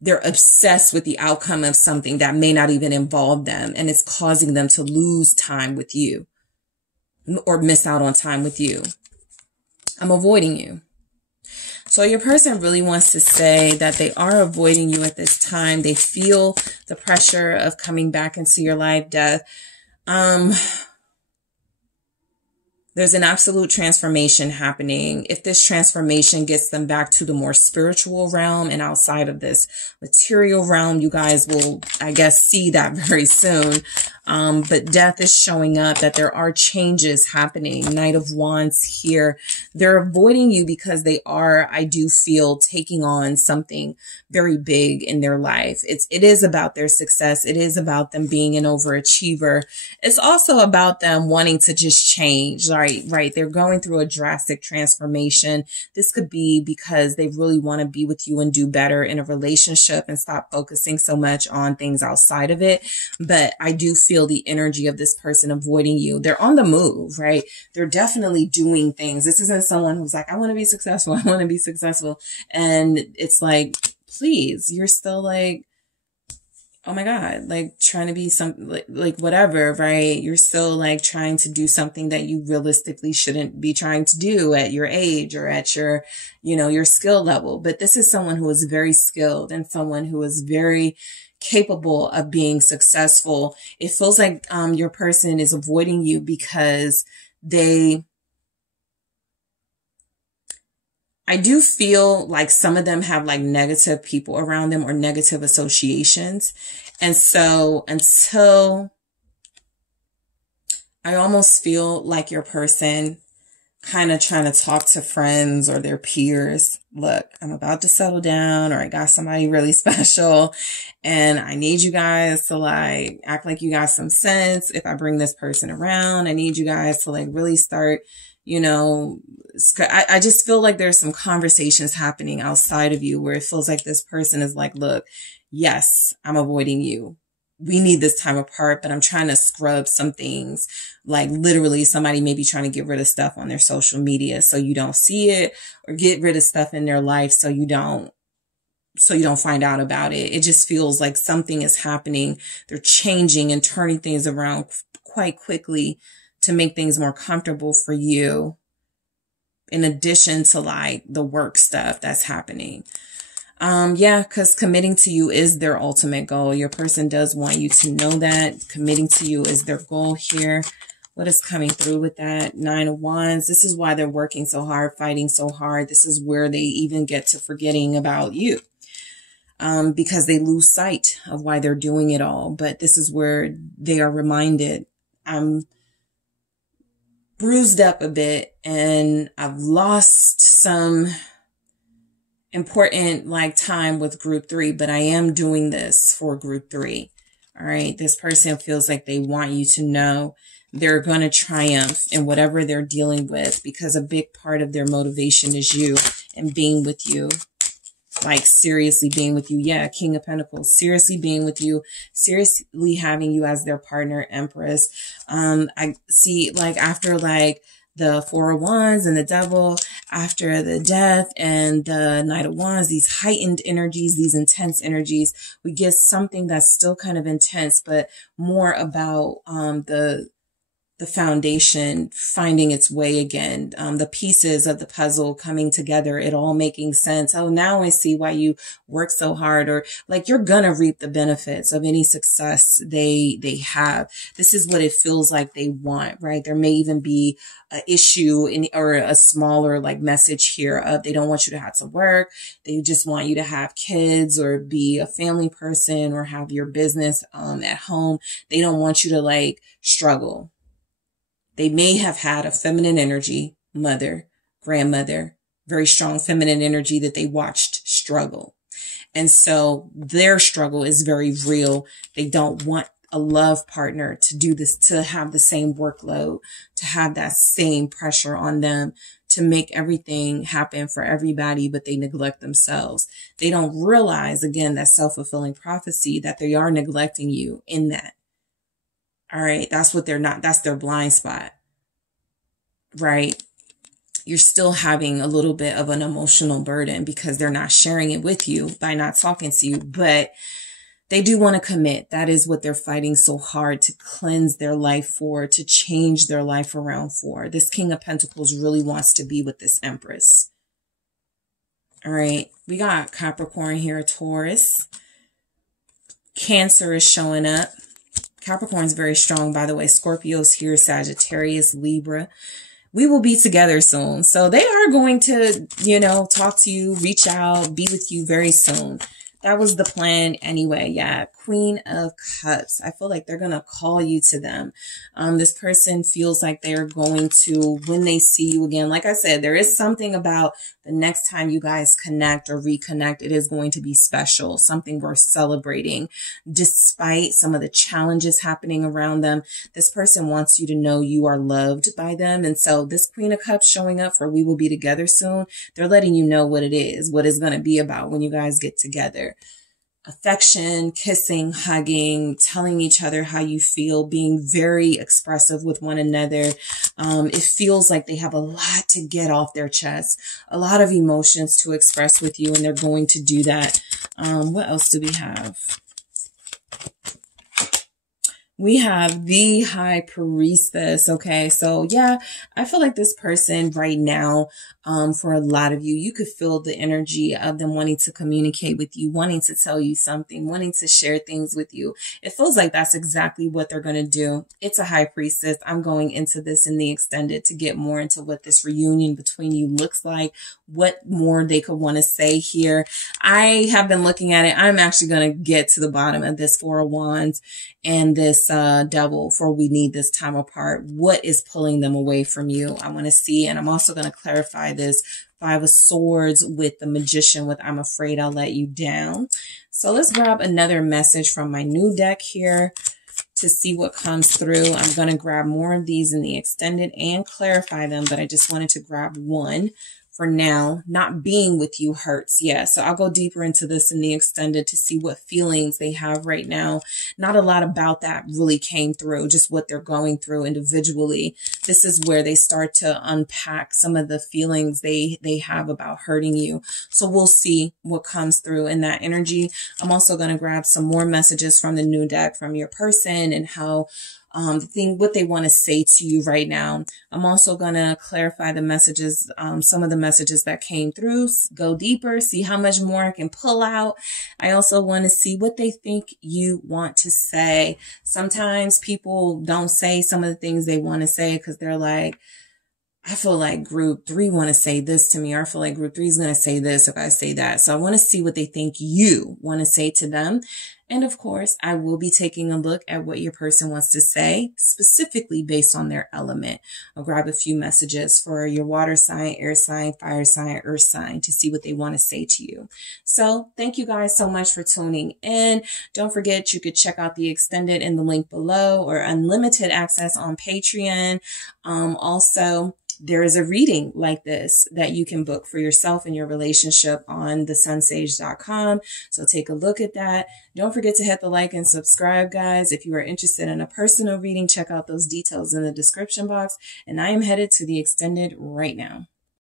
They're obsessed with the outcome of something that may not even involve them, and it's causing them to lose time with you or miss out on time with you. I'm avoiding you. So your person really wants to say that they are avoiding you at this time. They feel the pressure of coming back into your life, death. There's an absolute transformation happening. If this transformation gets them back to the more spiritual realm and outside of this material realm, you guys will, I guess, see that very soon. But death is showing up that there are changes happening. Knight of Wands here. They're avoiding you because they are, I do feel, taking on something very big in their life. It is about their success. It is about them being an overachiever. It's also about them wanting to just change, right? They're going through a drastic transformation. This could be because they really want to be with you and do better in a relationship and stop focusing so much on things outside of it. But I do feel the energy of this person avoiding you. They're on the move, right? They're definitely doing things. This isn't someone who's like, I want to be successful. I want to be successful. And it's like, please, you're still like, oh my God, like trying to be like whatever, right? You're still like trying to do something that you realistically shouldn't be trying to do at your age or at your, your skill level. But this is someone who is very skilled and someone who is very capable of being successful. It feels like your person is avoiding you because I do feel like some of them have like negative people around them or negative associations. And so until I almost feel like your person kind of trying to talk to friends or their peers. Look, I'm about to settle down, or I got somebody really special and I need you guys to like act like you got some sense. If I bring this person around, I need you guys to like really start, I just feel like there's some conversations happening outside of you where it feels like this person is like, look, yes, I'm avoiding you. We need this time apart, but I'm trying to scrub some things. Like literally somebody may be trying to get rid of stuff on their social media so you don't see it, or get rid of stuff in their life so you don't find out about it. It just feels like something is happening. They're changing and turning things around quite quickly to make things more comfortable for you, in addition to like the work stuff that's happening. Because committing to you is their ultimate goal. Your person does want you to know that committing to you is their goal here. What is coming through with that? 9 of Wands. This is why they're working so hard, fighting so hard. This is where they even get to forgetting about you. Because they lose sight of why they're doing it all. But this is where they are reminded, I'm bruised up a bit and I've lost some important like time with group 3, but I am doing this for group 3. All right. This person feels like they want you to know they're going to triumph in whatever they're dealing with, because a big part of their motivation is you and being with you. Like seriously being with you. Yeah. King of Pentacles, seriously being with you, seriously having you as their partner, Empress. I see like after like the Four of Wands and the Devil after the Death and the Knight of Wands, these heightened energies, these intense energies. We get something that's still kind of intense, but more about the foundation finding its way again, the pieces of the puzzle coming together, it all making sense. Oh, now I see why you work so hard, or like you're gonna reap the benefits of any success they have. This is what it feels like they want, right? There may even be an issue or a smaller like message here of they don't want you to have to work. They just want you to have kids or be a family person or have your business at home. They don't want you to like struggle. They may have had a feminine energy, mother, grandmother, very strong feminine energy that they watched struggle. And so their struggle is very real. They don't want a love partner to do this, to have the same workload, to have that same pressure on them, to make everything happen for everybody, but they neglect themselves. They don't realize, again, that self-fulfilling prophecy, that they are neglecting you in that. All right. That's what they're not. That's their blind spot, right? You're still having a little bit of an emotional burden because they're not sharing it with you by not talking to you, but they do want to commit. That is what they're fighting so hard to cleanse their life for, to change their life around for. This King of Pentacles really wants to be with this Empress. All right. We got Capricorn here, Taurus. Cancer is showing up. Capricorn's very strong, by the way. Scorpio's here, Sagittarius, Libra. We will be together soon. So they are going to, you know, talk to you, reach out, be with you very soon. That was the plan anyway. Yeah. Queen of Cups. I feel like they're going to call you to them. This person feels like they're going to, when they see you again, like I said, there is something about the next time you guys connect or reconnect, it is going to be special, something worth celebrating. Despite some of the challenges happening around them, this person wants you to know you are loved by them. And so this Queen of Cups showing up for we will be together soon, they're letting you know what it is, what it's going to be about when you guys get together. Affection, kissing, hugging, telling each other how you feel, being very expressive with one another. It feels like they have a lot to get off their chest, a lot of emotions to express with you, and they're going to do that. What else do we have? We have the High Priestess. Okay. So yeah, I feel like this person right now, for a lot of you, you could feel the energy of them wanting to communicate with you, wanting to tell you something, wanting to share things with you. It feels like that's exactly what they're going to do. It's a High Priestess. I'm going into this in the extended to get more into what this reunion between you looks like, what more they could want to say here. I have been looking at it. I'm actually going to get to the bottom of this Four of Wands and this Devil for we need this time apart. What is pulling them away from you? I want to see, and I'm also going to clarify this Five of Swords with the Magician with I'm afraid I'll let you down. So let's grab another message from my new deck here to see what comes through. I'm going to grab more of these in the extended and clarify them, but I just wanted to grab one for now. Not being with you hurts. Yeah. So I'll go deeper into this in the extended to see what feelings they have right now. Not a lot about that really came through, just what they're going through individually. This is where they start to unpack some of the feelings they have about hurting you. So we'll see what comes through in that energy. I'm also going to grab some more messages from the new deck from your person and how what they want to say to you right now. I'm also going to clarify the messages, some of the messages that came through, go deeper, see how much more I can pull out. I also want to see what they think you want to say. Sometimes people don't say some of the things they want to say because they're like, I feel like group 3 want to say this to me, or I feel like group 3 is going to say this if I say that. So I want to see what they think you want to say to them. And of course, I will be taking a look at what your person wants to say, specifically based on their element. I'll grab a few messages for your water sign, air sign, fire sign, earth sign to see what they want to say to you. So thank you guys so much for tuning in. Don't forget, you could check out the extended in the link below or unlimited access on Patreon. Also, there is a reading like this that you can book for yourself and your relationship on TheSunSage.com. So take a look at that. Don't forget to hit the like and subscribe, guys. If you are interested in a personal reading, check out those details in the description box. And I am headed to the extended right now.